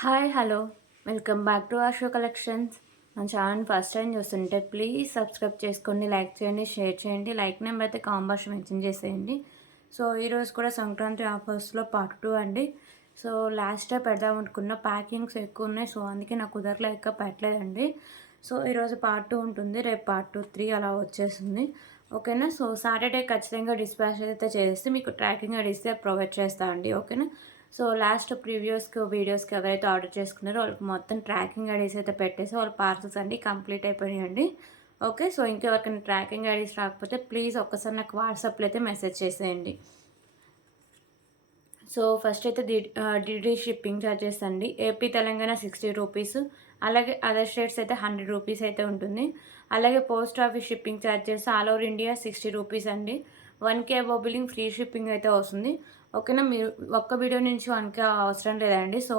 Hi hello welcome back to Asho collections. మన channel first time చూస్తుంటే please subscribe చేసుకోండి, like చేయండి, షేర్ చేయండి. లైక్ నెంబర్ అయితే కాంబాష్ మెన్షన్ చేసేయండి. సో ఈరోజు కూడా సంక్రాంతి ఆఫర్స్లో పార్ట్ 2 అండి. సో లాస్టే పెడదాం అనుకున్న ప్యాకింగ్స్ ఎక్కువ ఉన్నాయి, సో అందుకే నాకు కుదరలేక పెట్టలేదండి. సో ఈరోజు పార్ట్ 2 ఉంటుంది, రేపు పార్ట్ 2, 3 అలా వచ్చేస్తుంది. ఓకేనా. సో సాటర్డే ఖచ్చితంగా డిస్పాచ్ అయితే చేసి మీకు ట్రాకింగ్ ఐడీస్ ప్రొవైడ్ చేస్తా అండి. ఓకేనా. సో లాస్ట్ ప్రీవియస్కి వీడియోస్కి ఎవరైతే ఆర్డర్ చేసుకున్నారో వాళ్ళకి మొత్తం ట్రాకింగ్ ఐడీస్ అయితే పెట్టేసి వాళ్ళ పార్సల్స్ అన్నీ కంప్లీట్ అయిపోయాయండి. ఓకే. సో ఇంకెవరికైనా ట్రాకింగ్ ఐడీస్ రాకపోతే ప్లీజ్ ఒక్కసారి నాకు వాట్సాప్లో అయితే మెసేజ్ చేసేయండి. సో ఫస్ట్ అయితే డిడి షిప్పింగ్ ఛార్జెస్ అండి. ఏపీ తెలంగాణ 60 రూపీస్, అలాగే అదర్ స్టేట్స్ అయితే 100 రూపీస్ అయితే ఉంటుంది. అలాగే post office shipping charges all over India 60 rupees అండి. 1K above billing free shipping అయితే వస్తుంది. ఓకేనా. మీరు ఒక్క వీడియో నుంచి 1K అవసరం లేదండి. సో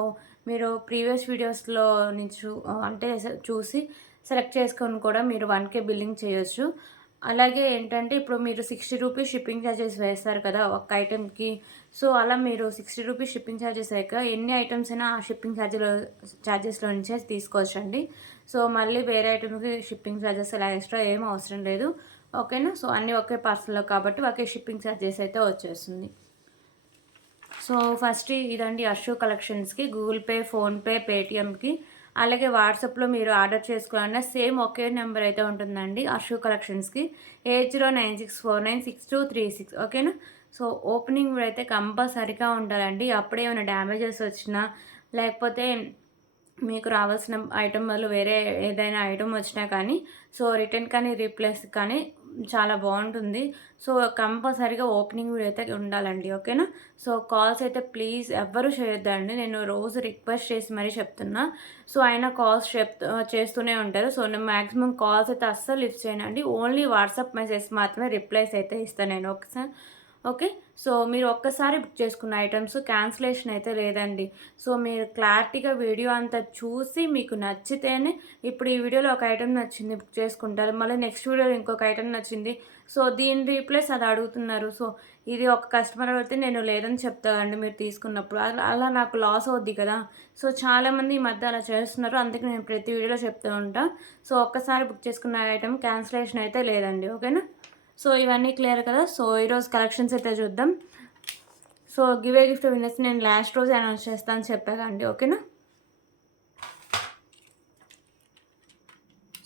మీరు ప్రీవియస్ వీడియోస్లో నుంచి అంటే చూసి సెలెక్ట్ చేసుకొని కూడా మీరు 1K బిల్లింగ్ చేయొచ్చు. అలాగే ఏంటంటే ఇప్పుడు మీరు 60 రూపీస్ షిప్పింగ్ ఛార్జెస్ వేస్తారు కదా ఒక ఐటెంకి. సో అలా మీరు 60 రూపీస్ షిప్పింగ్ ఛార్జెస్ అయ్యాక ఎన్ని ఐటమ్స్ అయినా ఆ షిప్పింగ్ ఛార్జెస్లో నుంచే తీసుకోవచ్చండి. సో మళ్ళీ వేరే ఐటమ్కి షిప్పింగ్ ఛార్జెస్ అలా ఎక్స్ట్రా ఏం అవసరం లేదు. ఓకేనా. సో అన్నీ ఒకే పార్సల్లో కాబట్టి ఒకే షిప్పింగ్ ఛార్జెస్ అయితే వచ్చేస్తుంది. సో ఫస్ట్ ఇదండి అషు కలెక్షన్స్కి గూగుల్ పే, ఫోన్పే, పేటిఎంకి, అలాగే వాట్సాప్లో మీరు ఆర్డర్ చేసుకోవాలన్నా సేమ్ ఒకే నెంబర్ అయితే ఉంటుందండి అషు కలెక్షన్స్కి 8096496236. ఓకేనా. సో ఓపెనింగ్ అయితే కంపల్సరిగా ఉండాలండి. అప్పుడే ఏమైనా డ్యామేజెస్ వచ్చినా లేకపోతే మీకు రావాల్సిన ఐటమ్ వల్ల వేరే ఏదైనా ఐటమ్ వచ్చినా కానీ సో రిటర్న్ కానీ రీప్లేస్ కానీ చాలా బాగుంటుంది. సో కంపల్సరీగా ఓపెనింగ్ వీడియో అయితే ఉండాలండి. ఓకేనా. సో కాల్స్ అయితే ప్లీజ్ ఎవ్వరూ చేయొద్దండి. నేను రోజు రిక్వెస్ట్ చేసి మరీ చెప్తున్నా. సో ఆయన కాల్స్ చేస్తూనే ఉంటారు. సో నేను మ్యాక్సిమం కాల్స్ అయితే అస్సలు లిఫ్ట్ చేయనండి. ఓన్లీ వాట్సాప్ మెసేజ్ మాత్రమే రిప్లైస్ అయితే ఇస్తాను నేను. ఒకసారి ఓకే. సో మీరు ఒక్కసారి బుక్ చేసుకున్న ఐటమ్స్ క్యాన్సిలేషన్ అయితే లేదండి. సో మీరు క్లారిటీగా వీడియో అంతా చూసి మీకు నచ్చితేనే ఇప్పుడు ఈ వీడియోలో ఒక ఐటమ్ నచ్చింది బుక్ చేసుకుంటారు. మళ్ళీ నెక్స్ట్ వీడియోలో ఇంకొక ఐటమ్ నచ్చింది. సో దీని రీప్లేస్ అది అడుగుతున్నారు. సో ఇది ఒక కస్టమర్ అయితే నేను లేదని చెప్తానండి మీరు తీసుకున్నప్పుడు. అలా అలా నాకు లాస్ అవుద్ది కదా. సో చాలామంది ఈ మధ్య అలా చేస్తున్నారు. అందుకే నేను ప్రతి వీడియోలో చెప్తూ ఉంటాను. సో ఒక్కసారి బుక్ చేసుకున్న ఐటమ్ క్యాన్సిలేషన్ అయితే లేదండి. ఓకేనా. సో ఇవన్నీ క్లియర్ కదా. సో ఈరోజు కలెక్షన్స్ అయితే చూద్దాం. సో గివే గిఫ్ట్ విన్నర్స్ నేను లాస్ట్ రోజు అనౌన్స్ చేస్తాను చెప్పానండి. ఓకేనా.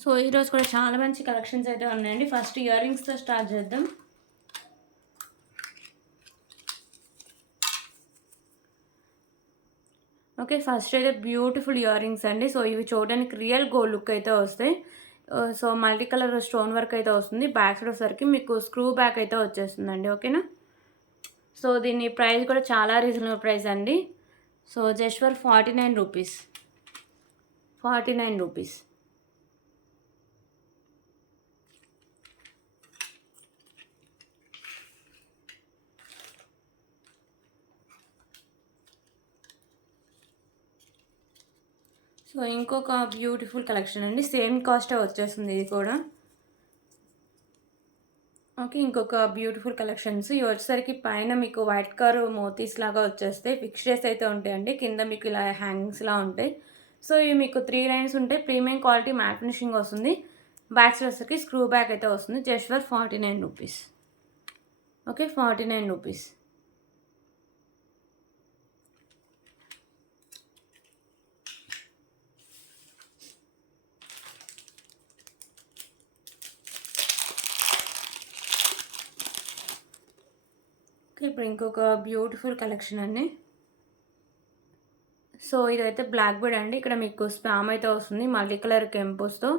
సో ఈరోజు కూడా చాలా మంచి కలెక్షన్స్ అయితే ఉన్నాయండి. ఫస్ట్ ఇయర్ రింగ్స్తో స్టార్ట్ చేద్దాం. ఓకే. ఫస్ట్ అయితే బ్యూటిఫుల్ ఇయర్ రింగ్స్ అండి. సో ఇవి చూడడానికి రియల్ గోల్డ్ లుక్ అయితే వస్తాయి. So multi colour stone work అయితే వస్తుంది. బ్యాక్ సైడ్ వచ్చేసరికి మీకు స్క్రూ బ్యాక్ అయితే వచ్చేస్తుందండి. ఓకేనా. సో దీని ప్రైస్ కూడా చాలా రీజనబుల్ ప్రైస్ అండి. So just for 49 rupees. 49 rupees. So ఇంకొక బ్యూటిఫుల్ కలెక్షన్ అండి. సేమ్ కాస్టే వచ్చేస్తుంది ఇది కూడా. ఓకే. ఇంకొక బ్యూటిఫుల్ కలెక్షన్స్ ఇవి వచ్చేసరికి పైన మీకు వైట్ కలర్ మోతీస్ లాగా వచ్చేస్తాయి. ఫిక్స్డ్స్ అయితే ఉంటాయండి. కింద మీకు ఇలా హ్యాంగింగ్స్లా ఉంటాయి. సో ఇవి మీకు 3 లైన్స్ ఉంటాయి. ప్రీమియం క్వాలిటీ మ్యాట్ ఫినిషింగ్ వస్తుంది. బ్యాక్ సైడ్ వచ్చేసరికి స్క్రూ బ్యాక్ అయితే వస్తుంది. Just for 49 rupees. Okay. 49 rupees. Okay. ఇప్పుడు ఇంకొక బ్యూటిఫుల్ కలెక్షన్ అండి. సో ఇదైతే బ్లాక్ బెడ్ అండి. ఇక్కడ మీకు స్పామ్ అయితే వస్తుంది మల్టీ కలర్ కెంపోస్తో.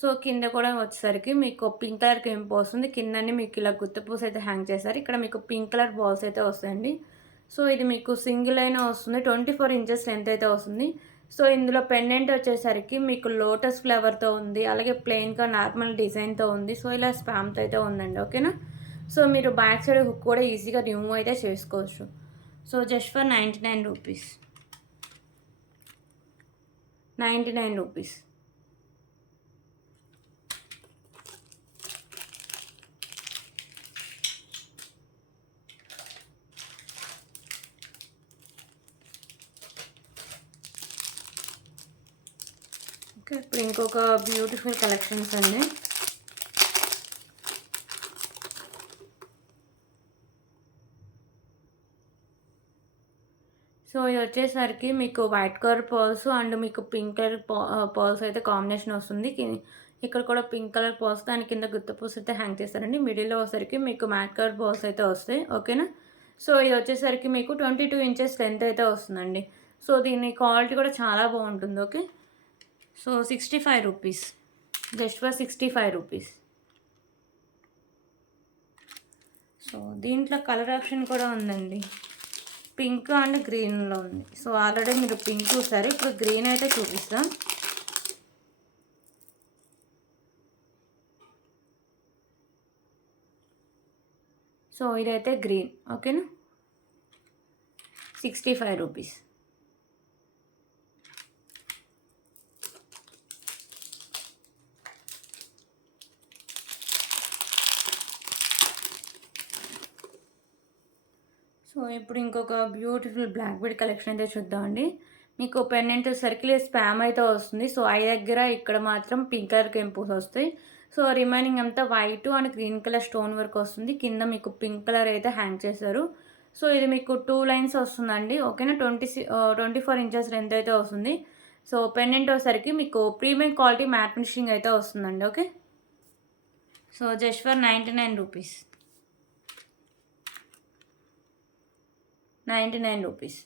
సో కింద కూడా వచ్చేసరికి మీకు పింక్ కలర్ కెంపో వస్తుంది. కిందనే మీకు ఇలా గుత్తపూస అయితే హ్యాంగ్ చేస్తారు. ఇక్కడ మీకు పింక్ కలర్ బాల్స్ అయితే వస్తాయండి. సో ఇది మీకు సింగిల్ అయినా వస్తుంది. 24 ఇంచెస్ లెంత్ అయితే వస్తుంది. సో ఇందులో పెండెంట్ వచ్చేసరికి మీకు లోటస్ ఫ్లవర్తో ఉంది. అలాగే ప్లెయిన్గా నార్మల్ డిజైన్తో ఉంది. సో ఇలా స్పామ్తో అయితే ఉందండి. ఓకేనా. సో మీరు బ్యాక్ సైడ్ హుక్ కూడా ఈజీగా రిమూవ్ అయితే చేసుకోవచ్చు. So just for 99 rupees. 99 rupees. ఇప్పుడు ఇంకొక బ్యూటిఫుల్ కలెక్షన్స్ అండి. సో ఇది వచ్చేసరికి మీకు వైట్ కలర్ పర్ల్స్ అండ్ మీకు పింక్ కలర్ పర్ల్స్ అయితే కాంబినేషన్ వస్తుంది. ఇక్కడ కూడా పింక్ కలర్ పర్ల్స్, దాని కింద గుత్త అయితే హ్యాంగ్ చేస్తారండి. మిడిల్లో వచ్చేసరికి మీకు మ్యాట్ కలర్ పర్ల్స్ అయితే వస్తాయి. ఓకేనా. సో ఇది వచ్చేసరికి మీకు 22 ఇంచెస్ లెంత్ అయితే వస్తుందండి. సో దీని క్వాలిటీ కూడా చాలా బాగుంటుంది. Okay. So 65 rupees, just for 65 rupees. So దీంట్లో కలర్ ఆప్షన్ కూడా ఉందండి. పింక్ అండ్ గ్రీన్లో ఉంది. సో ఆల్రెడీ మీరు పింక్ చూసారు, ఇప్పుడు గ్రీన్ అయితే చూపిస్తాం. సో ఇదైతే గ్రీన్. ఓకేనా. 65 రూపీస్. సో ఇప్పుడు ఇంకొక బ్యూటిఫుల్ బ్లాక్ బీడ్ కలెక్షన్ అయితే చూద్దామండి. మీకు పెండెంట్ సర్కిల్ స్పామ్ అయితే వస్తుంది. సో ఐ దగ్గర ఇక్కడ మాత్రం పింక్ కలర్ కెంపుస్ వస్తాయి. సో రిమైనింగ్ అంతా white and green colour stone work వస్తుంది. కింద మీకు పింక్ కలర్ అయితే హ్యాంగ్ చేశారు. సో ఇది మీకు 2 లైన్స్ వస్తుందండి. ఓకేనా. 24 ఇంచెస్ లెంత్ అయితే వస్తుంది. సో పెండెంట్ వచ్చేసరికి మీకు ప్రీమియం క్వాలిటీ మ్యాట్ ఫినిషింగ్ అయితే వస్తుందండి. Okay. So just for 99 rupees. 99 rupees.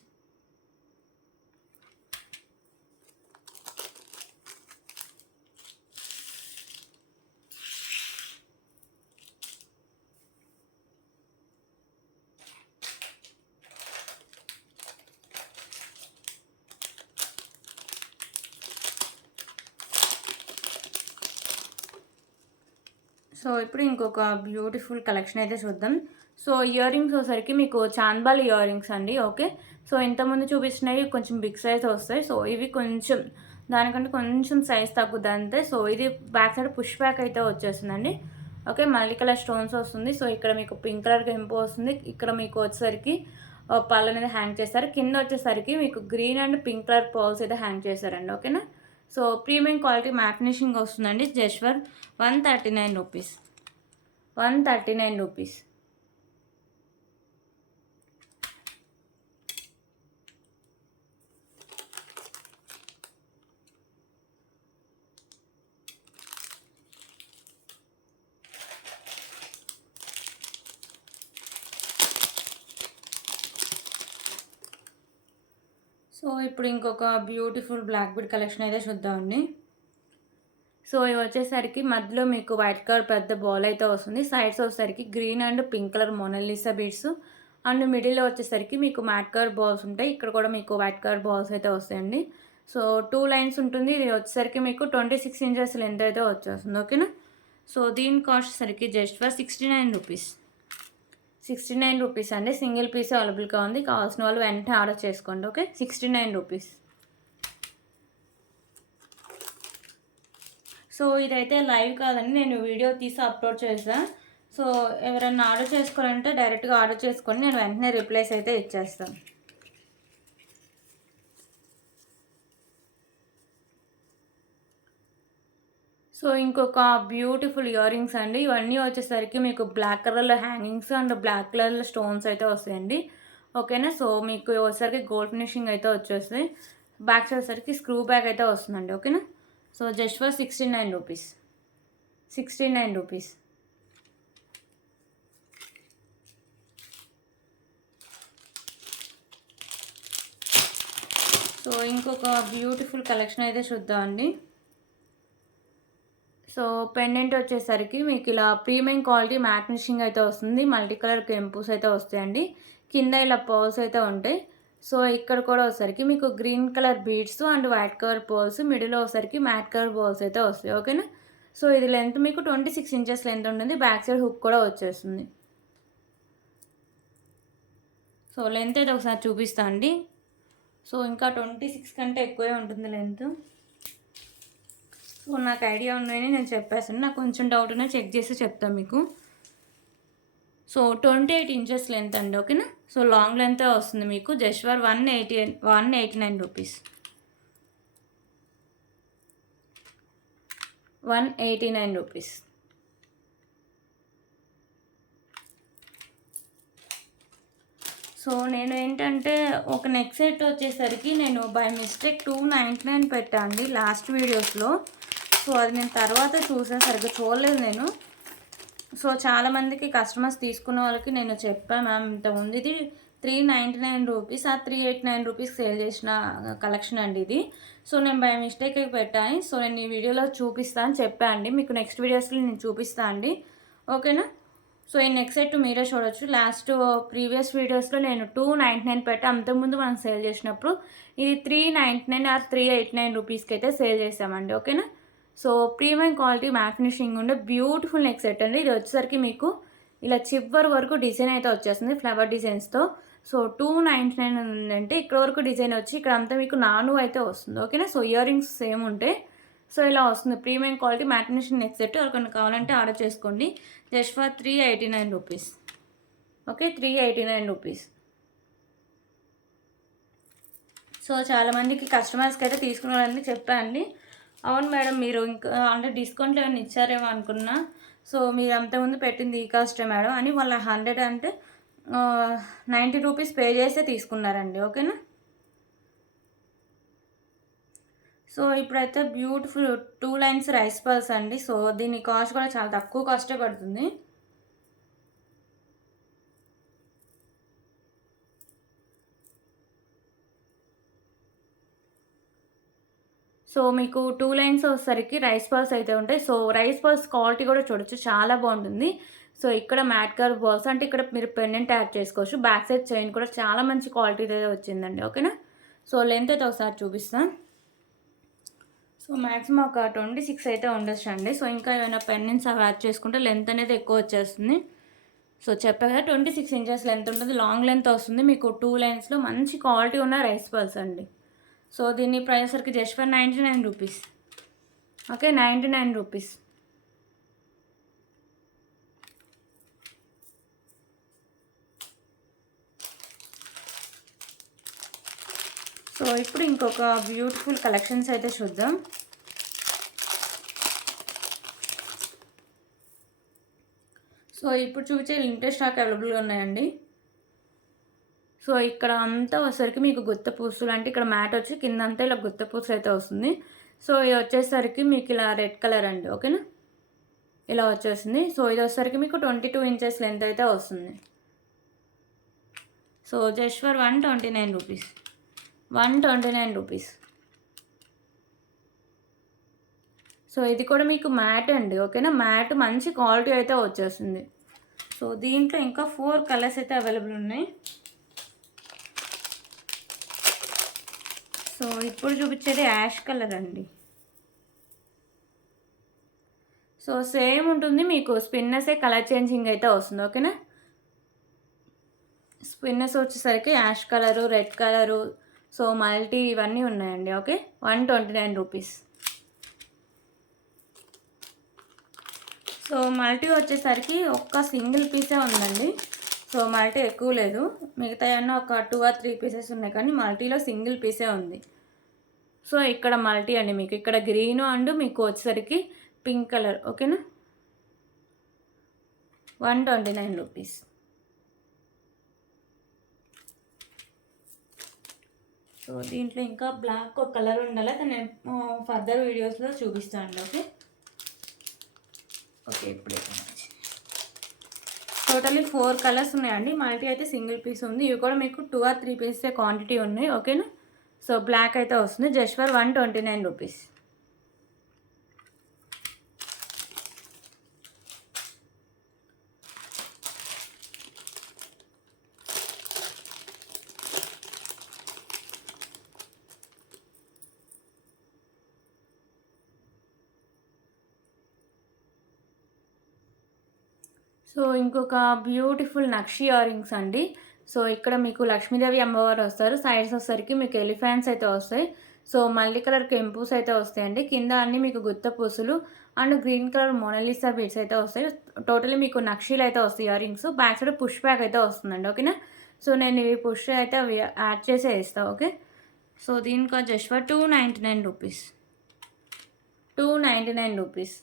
So ఇప్పుడు ఇంకొక బ్యూటిఫుల్ కలెక్షన్ అయితే చూద్దాం. సో ఇయర్ రింగ్స్ వచ్చేసరికి మీకు చాంద్బాల్ ఇయర్ రింగ్స్ అండి. ఓకే. సో ఇంతకుముందు చూపించినవి కొంచెం బిగ్ సైజ్ వస్తాయి. సో ఇవి కొంచెం దానికంటే కొంచెం సైజ్ తగ్గుద్ది అంతే. సో ఇది బ్యాక్ సైడ్ పుష్ బ్యాక్ అయితే వచ్చేస్తుందండి. ఓకే. మల్టీ కలర్ స్టోన్స్ వస్తుంది. సో ఇక్కడ మీకు పింక్ కలర్ కెంపు వస్తుంది. ఇక్కడ మీకు వచ్చేసరికి పళ్ళు అనేది హ్యాంగ్ చేస్తారు. కింద వచ్చేసరికి మీకు green and pink colour pearls అయితే హ్యాంగ్ చేశారండి. ఓకేనా. So premium quality matte finishing వస్తుందండి. Just for 139 rupees. 139 rupees. So ఇప్పుడు ఇంకొక బ్యూటిఫుల్ బ్లాక్ బీడ్ కలెక్షన్ అయితే చూద్దామండి. సో ఇవి వచ్చేసరికి మధ్యలో మీకు వైట్ కలర్ పెద్ద బాల్ అయితే వస్తుంది. సైడ్స్ వచ్చేసరికి green and pink colour Mona Lisa beads and మిడిల్లో వచ్చేసరికి మీకు మ్యాట్ కలర్ బాల్స్ ఉంటాయి. ఇక్కడ కూడా మీకు వైట్ కలర్ బాల్స్ అయితే వస్తాయండి. సో 2 లైన్స్ ఉంటుంది. ఇది వచ్చేసరికి మీకు 26 ఇంచెస్ లెంత్ అయితే వచ్చేస్తుంది. ఓకేనా. సో దీని కాస్ట్ సరికి జస్ట్ ఫర్ 69 రూపీస్. 69 రూపీస్ అండి. సింగిల్ పీస్ అవైలబుల్గా ఉంది. కావాల్సిన వాళ్ళు వెంటనే ఆర్డర్ చేసుకోండి. ఓకే. 69 రూపీస్. సో ఇదైతే లైవ్ కాదండి, నేను వీడియో తీసి అప్లోడ్ చేసాను. సో ఎవరైనా ఆర్డర్ చేసుకోవాలంటే డైరెక్ట్గా ఆర్డర్ చేసుకొని నేను వెంటనే రిప్లైస్ అయితే ఇచ్చేస్తాను. సో ఇంకొక బ్యూటిఫుల్ ఇయర్ రింగ్స్ అండి. ఇవన్నీ వచ్చేసరికి మీకు బ్లాక్ కలర్లో హ్యాంగింగ్స్ అండ్ బ్లాక్ కలర్లో స్టోన్స్ అయితే వస్తాయండి. ఓకేనా. సో మీకు వచ్చేసరికి గోల్డ్ ఫినిషింగ్ అయితే వచ్చేస్తాయి. బ్యాక్ సైడ్ వచ్చేసరికి స్క్రూ బ్యాక్ అయితే వస్తుందండి. ఓకేనా. So just for 69 rupees. 69 rupees. So ఇంకొక బ్యూటిఫుల్ కలెక్షన్ అయితే చూద్దామండి. సో పెండెంట్ వచ్చేసరికి మీకు ఇలా ప్రీమియం క్వాలిటీ మ్యాట్ ఫినిషింగ్ అయితే వస్తుంది. మల్టీ కలర్ కెంపుస్ అయితే వస్తాయండి. కింద ఇలా పర్ల్స్ అయితే ఉంటాయి. సో ఇక్కడ కూడా వచ్చేసరికి మీకు green colour beads and white colour pearls, మిడిల్లో వచ్చేసరికి మ్యాట్ కలర్ పర్ల్స్ అయితే వస్తాయి. ఓకేనా. సో ఇది లెంత్ మీకు 26 ఇంచెస్ లెంత్ ఉంటుంది. బ్యాక్ సైడ్ హుక్ కూడా వచ్చేస్తుంది. సో లెంత్ అయితే ఒకసారి చూపిస్తా అండి. సో ఇంకా 26 కంటే ఎక్కువే ఉంటుంది లెంత్. సో నాకు ఐడియా ఉన్నాయని నేను చెప్పేసాను. నాకు కొంచెం డౌట్ ఉన్నా చెక్ చేసి చెప్తాను మీకు. సో 28 ఇంచెస్ లెంత్ అండి. ఓకేనా. సో లాంగ్ లెంత్ వస్తుంది మీకు. Just for 189 rupees. 189 rupees. So నేను ఏంటంటే ఒక నెక్ సెట్ వచ్చేసరికి నేను బై మిస్టేక్ 299 పెట్టా అండి లాస్ట్ వీడియోస్లో. సో అది నేను తర్వాత చూసాను, సరిగ్గా చూడలేదు నేను. సో చాలామందికి కస్టమర్స్ తీసుకున్న వాళ్ళకి నేను చెప్పాను, మ్యామ్ ఇంత ఉంది, ఇది 399 రూపీస్, ఆ 389 రూపీస్ సేల్ చేసిన కలెక్షన్ అండి ఇది. సో నేను బై మిస్టేక్ పెట్టాను. సో నేను ఈ వీడియోలో చూపిస్తాను చెప్పాను అండి, మీకు నెక్స్ట్ వీడియోస్లో నేను చూపిస్తాను అండి, ఓకేనా. సో ఈ నెక్స్ట్ సెట్ మీరే చూడొచ్చు. లాస్ట్ ప్రీవియస్ వీడియోస్లో నేను 299 పెట్టి అంతకుముందు మనం సేల్ చేసినప్పుడు ఇది 399 ఆర్ 389 రూపీస్కి అయితే సేల్ చేసామండి, ఓకేనా. So premium quality matte finishing ఉండే బ్యూటిఫుల్ నెక్ సెట్ అండి. ఇది వచ్చేసరికి మీకు ఇలా చివరి వరకు డిజైన్ అయితే వచ్చేస్తుంది ఫ్లవర్ డిజైన్స్తో. సో 299 ఉందంటే ఇక్కడ వరకు డిజైన్ వచ్చి ఇక్కడ అంతా మీకు నాను అయితే వస్తుంది, ఓకేనా. సో ఇయర్ రింగ్స్ సేమ్ ఉంటాయి. సో ఇలా వస్తుంది premium quality matte finishing neck set. ఎవరికైనా కావాలంటే ఆర్డర్ చేసుకోండి, just for 389 rupees, okay, 389 rupees. So చాలామందికి కస్టమర్స్కి అయితే తీసుకున్నారని చెప్పండి. అవును మేడం, మీరు ఇంకా అంటే డిస్కౌంట్లు ఏమైనా ఇచ్చారేమో అనుకున్నా. సో మీరు అంతకుముందు పెట్టింది ఈ కాస్టే మేడం అని వాళ్ళ 100 అంటే 90 రూపీస్ పే చేసే తీసుకున్నారండి, ఓకేనా. సో ఇప్పుడైతే బ్యూటిఫుల్ 2 లైన్స్ రైస్ పల్స్ అండి. సో దీని కాస్ట్ కూడా చాలా తక్కువ కాస్టే పడుతుంది. సో మీకు 2 లైన్స్ వచ్చేసరికి రైస్ పల్స్ అయితే ఉంటాయి. సో రైస్ పల్స్ క్వాలిటీ కూడా చూడొచ్చు, చాలా బాగుంటుంది. సో ఇక్కడ మ్యాట్ కర్వ్ బాల్స్ అంటే ఇక్కడ మీరు పెండెంట్ యాడ్ చేసుకోవచ్చు. బ్యాక్ సైడ్ చైన్ కూడా చాలా మంచి క్వాలిటీ అయితే వచ్చిందండి, ఓకేనా. సో లెంత్ అయితే ఒకసారి చూపిస్తాను. సో మ్యాక్సిమం ఒక 26 అయితే ఉండొచ్చు అండి. సో ఇంకా ఏమైనా పెండెంట్స్ అవి యాడ్ చేసుకుంటే లెంత్ అనేది ఎక్కువ వచ్చేస్తుంది. సో చెప్పా కదా 26 ఇంచెస్ లెంత్ ఉంటుంది, లాంగ్ లెంత్ వస్తుంది మీకు. 2 లైన్స్లో మంచి క్వాలిటీ ఉన్న రైస్ పల్స్ అండి. సో దీని ప్రైస్ సరికి just for 99 rupees, okay, 99 rupees. So ఇప్పుడు ఇంకొక బ్యూటిఫుల్ కలెక్షన్స్ అయితే చూద్దాం. సో ఇప్పుడు చూపించే లిమిటెడ్ స్టాక్ అవైలబుల్గా ఉన్నాయండి. సో ఇక్కడ అంతా వచ్చేసరికి మీకు గుత్త పూసలు అంటే ఇక్కడ మ్యాట్ వచ్చి కింద అంతా ఇలా గుత్త పూసలు అయితే వస్తుంది. సో ఇది వచ్చేసరికి మీకు ఇలా రెడ్ కలర్ అండి, ఓకేనా, ఇలా వచ్చేస్తుంది. సో ఇది వచ్చేసరికి మీకు 22 ఇంచెస్ లెంత్ అయితే వస్తుంది. So just for 129 rupees, 129 rupees. So ఇది కూడా మీకు మ్యాట్ అండి, ఓకేనా, మ్యాట్ మంచి క్వాలిటీ అయితే వచ్చేస్తుంది. సో దీంట్లో ఇంకా 4 కలర్స్ అయితే అవైలబుల్ ఉన్నాయి. సో ఇప్పుడు చూపించేది యాష్ కలర్ అండి. సో సేమ్ ఉంటుంది మీకు, స్పిన్నర్సే కలర్ చేంజింగ్ అయితే వస్తుంది, ఓకేనా. స్పిన్నర్స్ వచ్చేసరికి ash colour, red colour, so multi ఇవన్నీ ఉన్నాయండి, ఓకే, 129 రూపీస్. సో మల్టీ వచ్చేసరికి ఒక్క సింగిల్ పీసే ఉందండి. సో మల్టీ ఎక్కువ లేదు, మిగతా అన్న ఒక 2 or 3 పీసెస్ ఉన్నాయి, కానీ మల్టీలో సింగిల్ పీసే ఉంది. సో ఇక్కడ మల్టీ అండి, మీకు ఇక్కడ గ్రీన్ అండ్ మీకు వచ్చేసరికి పింక్ కలర్, ఓకేనా, 129 రూపీస్. సో దీంట్లో ఇంకా బ్లాక్ ఒక కలర్ ఉండాలి, నేను ఫర్దర్ వీడియోస్లో చూపిస్తాను, ఓకే. ఓకే ఇప్పుడే టోటల్లీ 4 కలర్స్ ఉన్నాయండి. మల్టీ అయితే సింగిల్ పీస్ ఉంది, ఇవి కూడా మీకు 2 or 3 పీసెస్ క్వాంటిటీ ఉన్నాయి, ఓకేనా. సో బ్లాక్ అయితే వస్తుంది జస్ట్ ఫర్ 129 రూపీస్. సో ఇంకొక బ్యూటిఫుల్ నక్షి ఇయర్ రింగ్స్ అండి. సో ఇక్కడ మీకు లక్ష్మీదేవి అమ్మవారు వస్తారు, సైడ్స్ వచ్చేసరికి మీకు ఎలిఫెంట్స్ అయితే వస్తాయి. సో మల్టీ కలర్ కెంపూస్ అయితే వస్తాయండి, కింద అన్నీ మీకు గుత్త పూసలు and green colour Mona Lisa beads అయితే వస్తాయి. టోటలీ మీకు నక్షీలు అయితే వస్తాయి ear rings. Back side push back అయితే వస్తుందండి, ఓకేనా. సో నేను ఇవి పుష్ అయితే అవి యాడ్ చేసే ఇస్తాను, ఓకే. సో దీనికి just for 299 rupees, 299 rupees.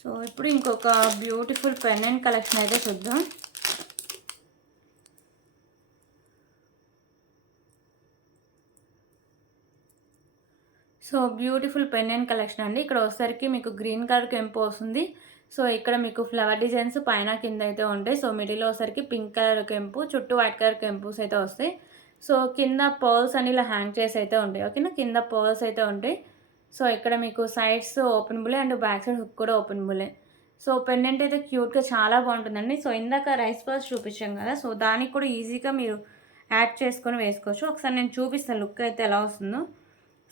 So ఇప్పుడు ఇంకొక బ్యూటిఫుల్ పెండెంట్ కలెక్షన్ అయితే చూద్దాం. సో బ్యూటిఫుల్ పెండెంట్ కలెక్షన్ అండి. ఇక్కడ వచ్చేసరికి మీకు గ్రీన్ కలర్ కెంపు వస్తుంది. సో ఇక్కడ మీకు ఫ్లవర్ డిజైన్స్ పైన కింద అయితే ఉంటాయి. సో మిడిల్లో వచ్చేసరికి పింక్ కలర్ కెంపు, చుట్టూ వైట్ కలర్ కెంపుస్ అయితే వస్తాయి. సో కింద పర్ల్స్ అని ఇలా హ్యాంగ్ చేసి అయితే ఉంటాయి. ఓకేనా, కింద పర్ల్స్ అయితే ఉంటాయి. సో ఇక్కడ మీకు సైడ్స్ ఓపెనబులే అండ్ బ్యాక్ సైడ్ హుక్ కూడా ఓపెనబులే. సో పెండెంట్ అయితే క్యూట్గా చాలా బాగుంటుందండి. సో ఇందాక రైస్ పర్ల్స్ చూపించాం కదా, సో దానికి కూడా ఈజీగా మీరు యాడ్ చేసుకొని వేసుకోవచ్చు. ఒకసారి నేను చూపిస్తాను లుక్ అయితే ఎలా వస్తుందో.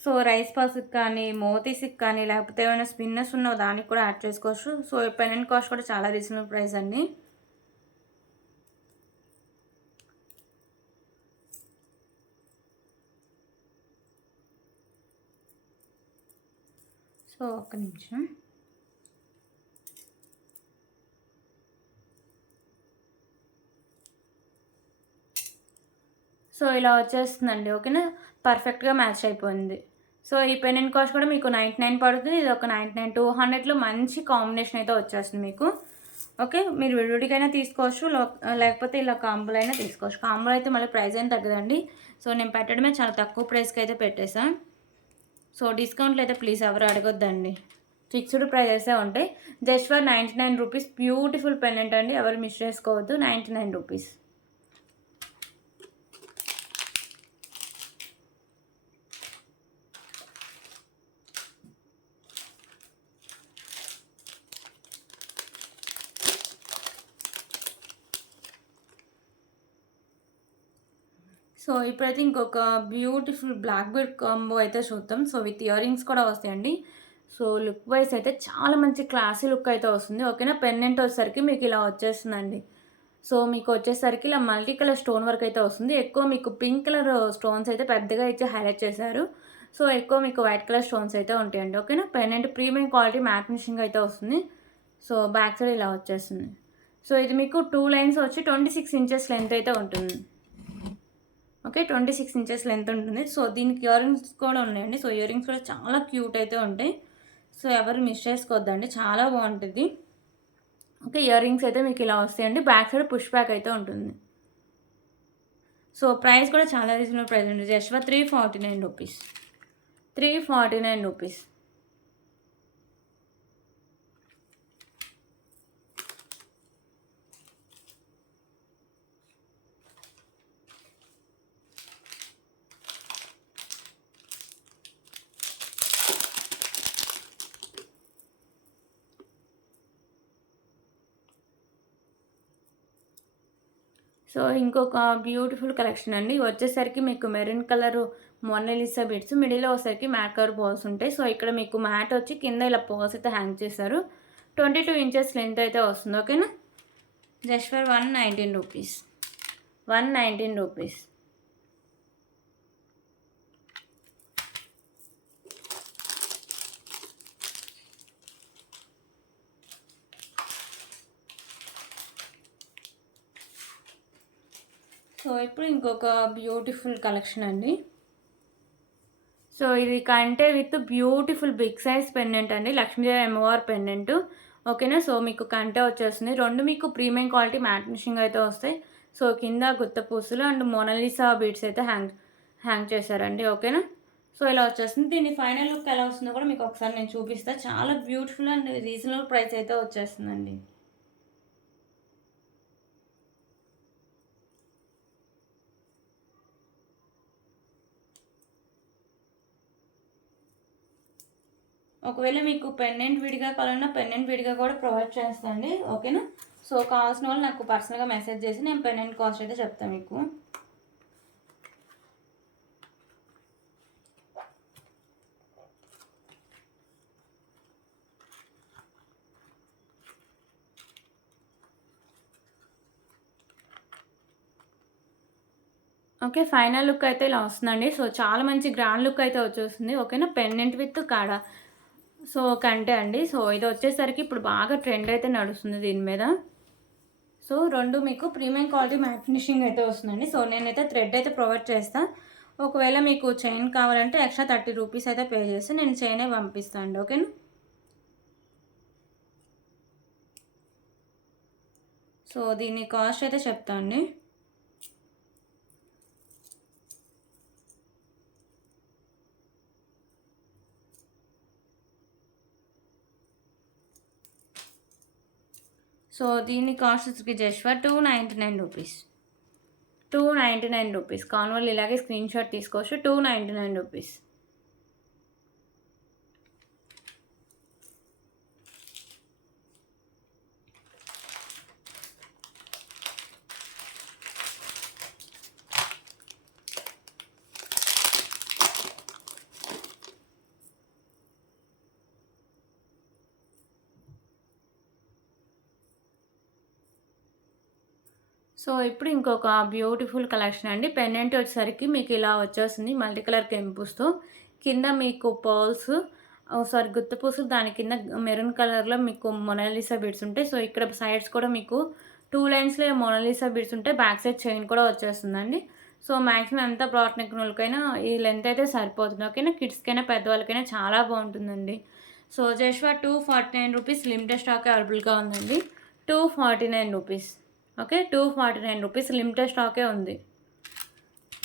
సో రైస్ పల్స్కి కానీ, మోతీస్కి కానీ, లేకపోతే ఏమైనా స్పిన్నర్స్ ఉన్న దానికి కూడా యాడ్ చేసుకోవచ్చు. సో పెండెంట్ కాస్ట్ కూడా చాలా రీజనబుల్ ప్రైస్ అండి. సో ఒక్క నిమిషం. సో ఇలా వచ్చేస్తుందండి. ఓకేనా, పర్ఫెక్ట్గా మ్యాచ్ అయిపోయింది. సో ఈ పెండెంట్ కాస్ట్ కూడా మీకు 99 పడుతుంది. ఇది ఒక 99, 200లో మంచి కాంబినేషన్ అయితే వచ్చేస్తుంది మీకు. ఓకే, మీరు విడివిడికైనా తీసుకోవచ్చు, లేకపోతే ఇలా కాంబోలో అయినా తీసుకోవచ్చు. కాంబోలో అయితే మళ్ళీ ప్రైస్ ఏం తగ్గదండి. సో నేను పెట్టడమే చాలా తక్కువ ప్రైస్కి అయితే పెట్టేశాను. సో డిస్కౌంట్లు అయితే ప్లీజ్ ఎవరు అడగొద్దండి, ఫిక్స్డ్ ప్రైజెసే ఉంటాయి. Just for 99 rupees beautiful pendant అండి, ఎవరు మిస్ చేసుకోవద్దు. 99 రూపీస్. సో ఇప్పుడైతే ఇంకొక బ్యూటిఫుల్ బ్లాక్ బెడ్ కాంబో అయితే చూద్దాం. సో విత్ ఇయర్ రింగ్స్ కూడా వస్తాయండి. సో లుక్ వైజ్ అయితే చాలా మంచి క్లాసీ లుక్ అయితే వస్తుంది. ఓకేనా, పెండెంట్ వచ్చేసరికి మీకు ఇలా వచ్చేస్తుందండి. సో మీకు వచ్చేసరికి ఇలా మల్టీ కలర్ స్టోన్ వర్క్ అయితే వస్తుంది. ఎక్కువ మీకు పింక్ కలర్ స్టోన్స్ అయితే పెద్దగా ఇచ్చి హైలైట్ చేశారు. సో ఎక్కువ మీకు వైట్ కలర్ స్టోన్స్ అయితే ఉంటాయండి. ఓకేనా, pendant premium quality matte finishing అయితే వస్తుంది. సో బ్యాక్ సైడ్ ఇలా వచ్చేస్తుంది. సో ఇది మీకు 2 లైన్స్ వచ్చి 26 ఇంచెస్ లెంత్ అయితే ఉంటుంది. ఓకే, 26 ఇంచెస్ లెంత్ ఉంటుంది. సో దీనికి ఇయర్ రింగ్స్ కూడా ఉన్నాయండి. సో ఇయర్ రింగ్స్ కూడా చాలా క్యూట్ అయితే ఉంటాయి. సో ఎవరు మిస్ చేసుకోవద్దండి, చాలా బాగుంటుంది. ఓకే, ఇయర్ రింగ్స్ అయితే మీకు ఇలా వస్తాయండి. బ్యాక్ సైడ్ పుష్ బ్యాక్ అయితే ఉంటుంది. సో ప్రైస్ కూడా చాలా రీజనబుల్ ప్రైస్ ఉంది. Just 349 rupees. 349 రూపీస్. సో ఇంకొక బ్యూటిఫుల్ కలెక్షన్ అండి. వచ్చేసరికి మీకు మెరూన్ కలర్ మొనాలిసా బిట్స్, మిడిల్లో వచ్చేసరికి మ్యాట్ కలర్ పర్ల్స్ ఉంటాయి. సో ఇక్కడ మీకు మ్యాట్ వచ్చి కింద ఇలా పర్ల్స్ అయితే హ్యాంగ్ చేశారు. 22 ఇంచెస్ లెంత్ అయితే వస్తుంది. ఓకేనా, just for 119 rupees. 119 rupees. So ఇప్పుడు ఇంకొక బ్యూటిఫుల్ కలెక్షన్ అండి. సో ఇది కంటే with beautiful big size pendant అండి, లక్ష్మీదేవి అమ్మవారి పెండెంట్. ఓకేనా, సో మీకు కంటే వచ్చేస్తుంది. రెండు మీకు ప్రీమియం క్వాలిటీ మ్యాట్ ఫినిషింగ్ అయితే వస్తాయి. సో కింద గుత్త పూసలు అండ్ మొనాలిసా బీడ్స్ అయితే హ్యాంగ్ చేశారండి. ఓకేనా, సో ఇలా వచ్చేస్తుంది. దీని ఫైనల్ లుక్ ఎలా వస్తుందో కూడా మీకు ఒకసారి నేను చూపిస్తాను. చాలా బ్యూటిఫుల్ అండ్ రీజనబుల్ ప్రైస్ అయితే వచ్చేస్తుందండి. ఒకవేళ మీకు పెండెంట్ విడిగా కావాలన్నా పెండెంట్ విడిగా కూడా ప్రొవైడ్ చేస్తాండి. ఓకేనా, సో కావాల్సిన వాళ్ళు నాకు పర్సనల్గా మెసేజ్ చేసి నేను పెండెంట్ కాస్ట్ అయితే చెప్తాను మీకు. ఓకే, ఫైనల్ లుక్ అయితే ఇలా వస్తుందండి. సో చాలా మంచి గ్రాండ్ లుక్ అయితే వచ్చేస్తుంది. ఓకేనా, పెండెంట్ విత్ కాడ సో కంటే అండి. సో ఇది వచ్చేసరికి ఇప్పుడు బాగా ట్రెండ్ అయితే నడుస్తుంది దీని మీద. సో 2 మీకు ప్రీమియం క్వాలిటీ మ్యాట్ ఫినిషింగ్ అయితే వస్తుందండి. సో నేనైతే థ్రెడ్ అయితే ప్రొవైడ్ చేస్తా. ఒకవేళ మీకు చైన్ కావాలంటే ఎక్స్ట్రా 30 రూపీస్ అయితే పే చేస్తే నేను చైనే పంపిస్తాను అండి. ఓకేనా. సో దీని కాస్ట్ అయితే చెప్తా అండి. సో దీని కాస్ట్ వచ్చి జస్ట్ ఫర్ 299 రూపీస్. 299 రూపీస్. కావాలి వాళ్ళు ఇలాగే స్క్రీన్ షాట్ తీసుకోవచ్చు. 299 రూపీస్. సో ఇప్పుడు ఇంకొక బ్యూటిఫుల్ కలెక్షన్ అండి. పెండెంట్ వచ్చేసరికి మీకు ఇలా వచ్చేస్తుంది మల్టీ కలర్ కెంపుస్తో. కింద మీకు పర్ల్స్ గుత్త పూసలు, దాని కింద మెరూన్ కలర్లో మీకు మొనాలిసా బీడ్స్ ఉంటాయి. సో ఇక్కడ సైడ్స్ కూడా మీకు 2 లైన్స్లో మొనాలిసా బీడ్స్ ఉంటాయి. బ్యాక్ సైడ్ చైన్ కూడా వచ్చేస్తుందండి. సో మ్యాక్సిమం ఎంత బ్రాడ్ నెక్ వాళ్ళకైనా ఈ లెంత్ అయితే సరిపోతుంది. ఓకేనా. కిడ్స్కైనా పెద్దవాళ్ళకైనా చాలా బాగుంటుందండి. So just for 249 rupees. Limited stock అవైలబుల్గా ఉందండి. 249 రూపీస్. ఓకే. 249 రూపీస్ లిమిటెడ్ స్టాకే ఉంది.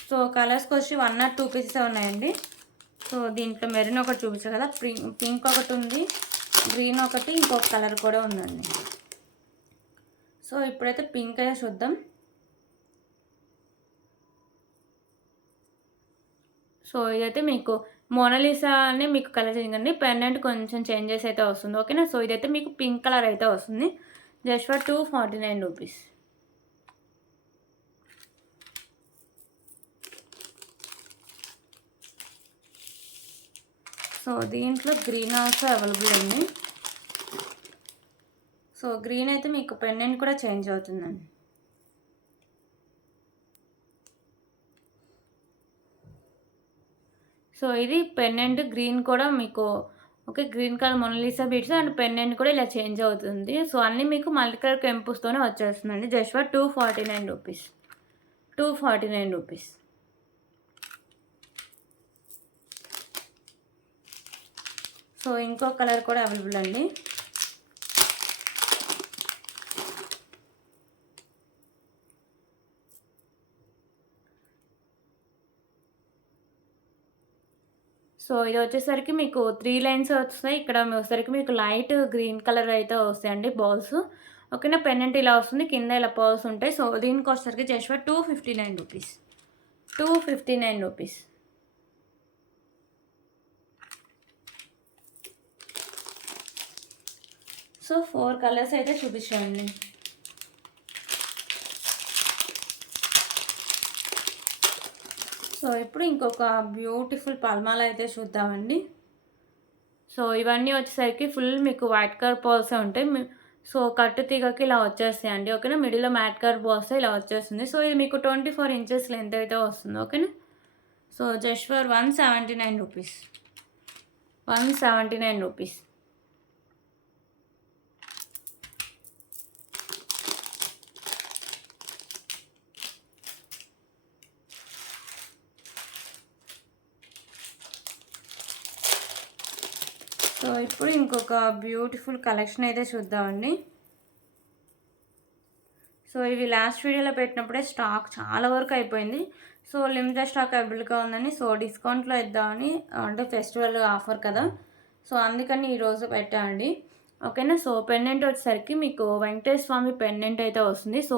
సో కలర్స్కి వచ్చి 1 ఆర్ 2 పీసెస్ ఉన్నాయండి. సో దీంట్లో మెరూన్ ఒకటి చూపించారు కదా, పింక్ ఒకటి ఉంది, గ్రీన్ ఒకటి, ఇంకొక కలర్ కూడా ఉందండి. సో ఇప్పుడైతే పింక్ అయితే చూద్దాం. సో ఇదైతే మీకు మోనాలిసా అని మీకు కలర్ చేంజ్ అండి. పెండెంట్ కొంచెం చేంజెస్ అయితే వస్తుంది. ఓకేనా. సో ఇదైతే మీకు పింక్ కలర్ అయితే వస్తుంది. Just for 249 rupees. సో దీంట్లో గ్రీన్ ఆల్సో అవైలబుల్ అండి. సో గ్రీన్ అయితే మీకు పెండెంట్ కూడా చేంజ్ అవుతుందండి. సో ఇది పెండెంట్ గ్రీన్ కూడా మీకు okay. Green colour Mona Lisa beads and pendant కూడా ఇలా చేంజ్ అవుతుంది. సో అన్నీ మీకు మల్టీ కలర్ కెంపుస్తోనే వచ్చేస్తుందండి. Just for 249 rupees. 249 rupees. So ఇంకో కలర్ కూడా అవైలబుల్ అండి. సో ఇది వచ్చేసరికి మీకు 3 లైన్స్ వస్తాయి. ఇక్కడ వచ్చేసరికి మీకు లైట్ గ్రీన్ కలర్ అయితే వస్తాయండి బాల్స్. ఓకేనా. పెండెంట్ ఇలా వస్తుంది, కింద ఇలా పర్ల్స్ ఉంటాయి. సో దీనికి వచ్చేసరికి just for 259 rupees. 259 rupees. So 4 colours అయితే చూపించండి. సో ఇప్పుడు ఇంకొక బ్యూటిఫుల్ పల్మాల అయితే చూద్దామండి. సో ఇవన్నీ వచ్చేసరికి ఫుల్ మీకు వైట్ కలర్ బాల్సే ఉంటాయి. సో కట్టు తీగకి ఇలా వచ్చేస్తాయండి. ఓకేనా. మిడిల్లో మ్యాట్ కలర్ బాల్స్ ఇలా వచ్చేస్తుంది. సో ఇది మీకు 24 ఇంచెస్ లెంత్ అయితే వస్తుంది. ఓకేనా. So just for 179 rupees. 179 rupees. So ఇప్పుడు ఇంకొక బ్యూటిఫుల్ కలెక్షన్ అయితే చూద్దామండి. సో ఇవి లాస్ట్ వీడియోలో పెట్టినప్పుడే స్టాక్ చాలా వరకు అయిపోయింది. సో లిమిటెడ్ స్టాక్ అవైలబుల్గా ఉందని సో డిస్కౌంట్లో ఇద్దామని, అంటే ఫెస్టివల్ ఆఫర్ కదా, సో అందుకని ఈరోజు పెట్టామండి. ఓకేనా. సో పెండెంట్ వచ్చేసరికి మీకు వెంకటేశ్వర స్వామి పెండెంట్ అయితే వస్తుంది. సో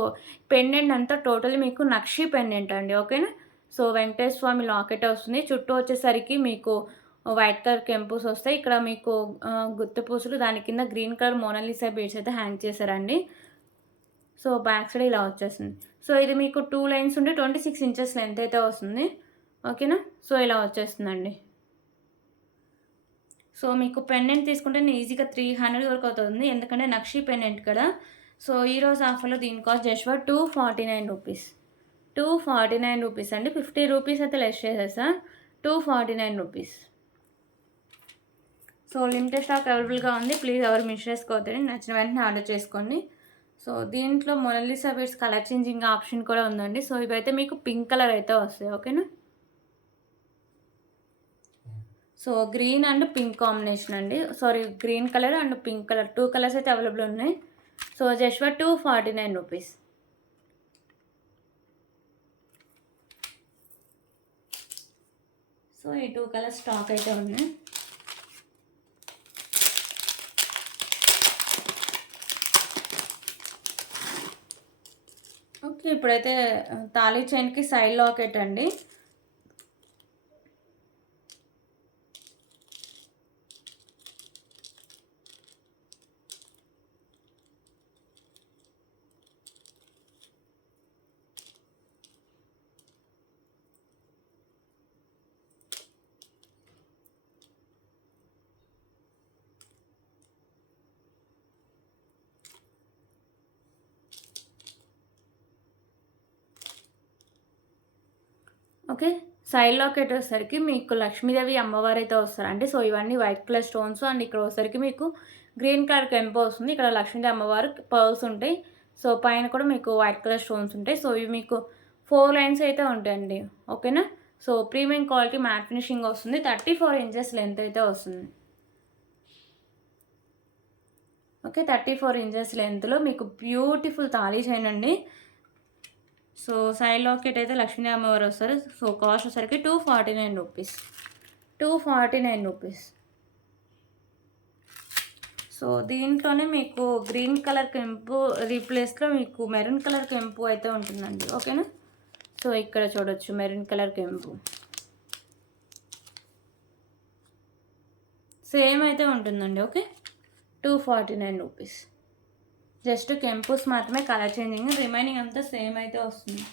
పెండెంట్ అంతా టోటల్ మీకు నక్షి పెండెంట్ అండి. ఓకేనా. సో వెంకటేశ్వర స్వామి లాకెట్ వస్తుంది. చుట్టూ వచ్చేసరికి మీకు వైట్ కలర్ కెంపుస్ వస్తాయి. ఇక్కడ మీకు గుత్త పూసలు, దాని కింద గ్రీన్ కలర్ మోనాలిసా బీడ్స్ అయితే హ్యాంగ్ చేశారండి. సో బ్యాక్ సైడ్ ఇలా వచ్చేస్తుంది. సో ఇది మీకు 2 లైన్స్ ఉంటే 26 ఇంచెస్ లెంత్ అయితే వస్తుంది. ఓకేనా. సో ఇలా వచ్చేస్తుందండి. సో మీకు పెండెంట్ తీసుకుంటే ఈజీగా 300 వరకు అవుతుంది, ఎందుకంటే నక్షి పెండెంట్ కదా. సో ఈరోజు ఆఫర్లో దీని cost just for 249 rupees. 249 rupees అండి. 50 రూపీస్ అయితే లెస్ చేసేసా. 249 రూపీస్. సో లిమిటెడ్ స్టాక్ అవైలబుల్గా ఉంది. ప్లీజ్ ఎవరు మిస్ చేసుకోవద్దండి. నచ్చిన వెంటనే ఆర్డర్ చేసుకోండి. సో దీంట్లో Mona Lisa beads colour changing option కూడా ఉందండి. సో ఇవైతే మీకు పింక్ కలర్ అయితే వస్తాయి. ఓకేనా. So green and pink combination అండి. Sorry, green colour and pink colour 2 colours అయితే అవైలబుల్ ఉన్నాయి. So just for 249 rupees. So ఈ 2 కలర్స్ స్టాక్ అయితే ఉన్నాయి. ఓకే, ఇప్పుడైతే తాళీ చైన్కి సైడ్ లాకెట్ అండి. ఓకే, సైడ్ లాకెట్ వచ్చేసరికి మీకు లక్ష్మీదేవి అమ్మవారు అయితే వస్తారండి. సో ఇవన్నీ వైట్ కలర్ స్టోన్స్ అండ్ ఇక్కడ వచ్చేసరికి మీకు గ్రీన్ కలర్ కెంపు వస్తుంది. ఇక్కడ లక్ష్మీదేవి అమ్మవారు పర్ల్స్ ఉంటాయి. సో పైన కూడా మీకు వైట్ కలర్ స్టోన్స్ ఉంటాయి. సో ఇవి మీకు 4 లైన్స్ అయితే ఉంటాయండి. ఓకేనా. So premium quality matte finishing వస్తుంది. 34 ఇంచెస్ లెంత్ అయితే వస్తుంది. ఓకే, 34 ఇంచెస్ లెంత్లో మీకు బ్యూటిఫుల్ తాళీ చైన్ అండి. సో సైడ్ లాకెట్ అయితే లక్ష్మీ అమ్మవారు వస్తారు. సో కాస్ట్ వచ్చేసరికి 249 రూపీస్. 249 రూపీస్. సో దీంట్లోనే మీకు గ్రీన్ కలర్ కెంపు రీప్లేస్లో మీకు మెరూన్ కలర్ కెంపు అయితే ఉంటుందండి. ఓకేనా. సో ఇక్కడ చూడొచ్చు మెరూన్ కలర్ కెంపు సేమ్ అయితే ఉంటుందండి. Okay, 249 rupees. జస్ట్ కెంపుస్ మాత్రమే కలర్ చేంజింగ్, రిమైనింగ్ అంతా సేమ్ అయితే వస్తుంది.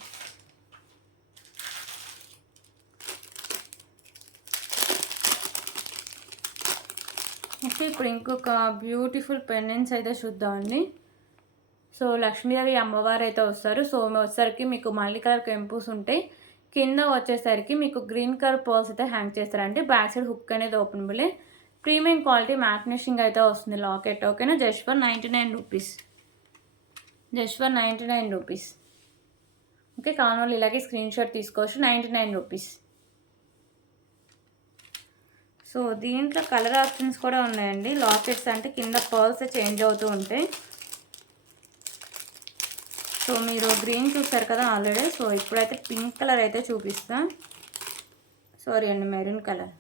ఓకే, ఇప్పుడు ఇంకొక బ్యూటిఫుల్ పెండెంట్స్ అయితే చూద్దామండి. సో లక్ష్మీదేవి అమ్మవారు అయితే వస్తారు. సో వచ్చేసరికి మీకు మల్టీ కలర్ కెంపుస్ ఉంటాయి. కింద వచ్చేసరికి మీకు గ్రీన్ కలర్ పర్ల్స్ అయితే హ్యాంగ్ చేస్తారండి. బ్యాక్ సైడ్ హుక్ అనేది ఓపెనబులే. ప్రీమియం క్వాలిటీ మ్యాట్ ఫినిషింగ్ అయితే వస్తుంది లాకెట్. ఓకేనా. Just for 99 rupees. Just for 99 rupees. Okay, కావాలి ఇలాగే స్క్రీన్ షాట్ తీసుకోవచ్చు. 99 రూపీస్. సో దీంట్లో కలర్ ఆప్షన్స్ కూడా ఉన్నాయండి. లాకెట్స్ అంటే కింద పర్ల్స్ చేంజ్ అవుతూ ఉంటాయి. సో మీరు గ్రీన్ చూస్తారు కదా ఆల్రెడీ. సో ఇప్పుడైతే పింక్ కలర్ అయితే చూపిస్తా. సారీ అండి, మెరూన్ కలర్.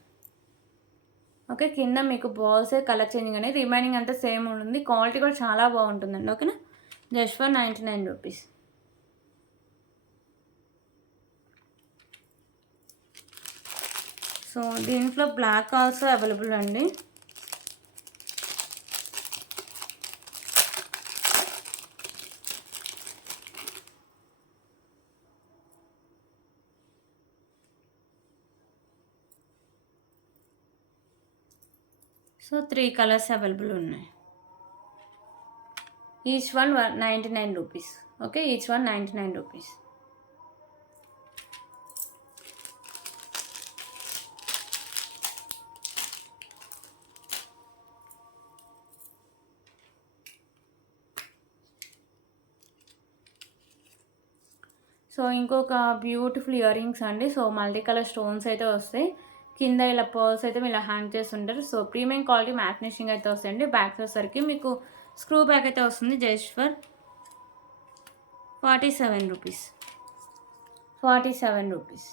ఓకే, కింద మీకు బాల్స్ కలర్ చేంజింగ్ అనేది, రిమైనింగ్ అంతా సేమ్ ఉంటుంది. క్వాలిటీ కూడా చాలా బాగుంటుందండి. ఓకేనా. Just for 99 rupees. సో దీంట్లో బ్లాక్ ఆల్సో అవైలబుల్ అండి. సో 3 కలర్స్ అవైలబుల్ ఉన్నాయి. Each one 99 rupees. Okay, each one 99 rupees. So ఇంకొక బ్యూటిఫుల్ ఇయర్ రింగ్స్ అండి. సో మల్టీ కలర్ స్టోన్స్ అయితే వస్తాయి. కింద ఇలా పర్ల్స్ అయితే మీరు హ్యాంగ్ చేస్తుంటారు. So premium quality matte finishing అయితే వస్తాయండి. బ్యాక్ వచ్చేసరికి మీకు స్క్రూ బ్యాక్ అయితే వస్తుంది. Just for 47 rupees. 47 rupees.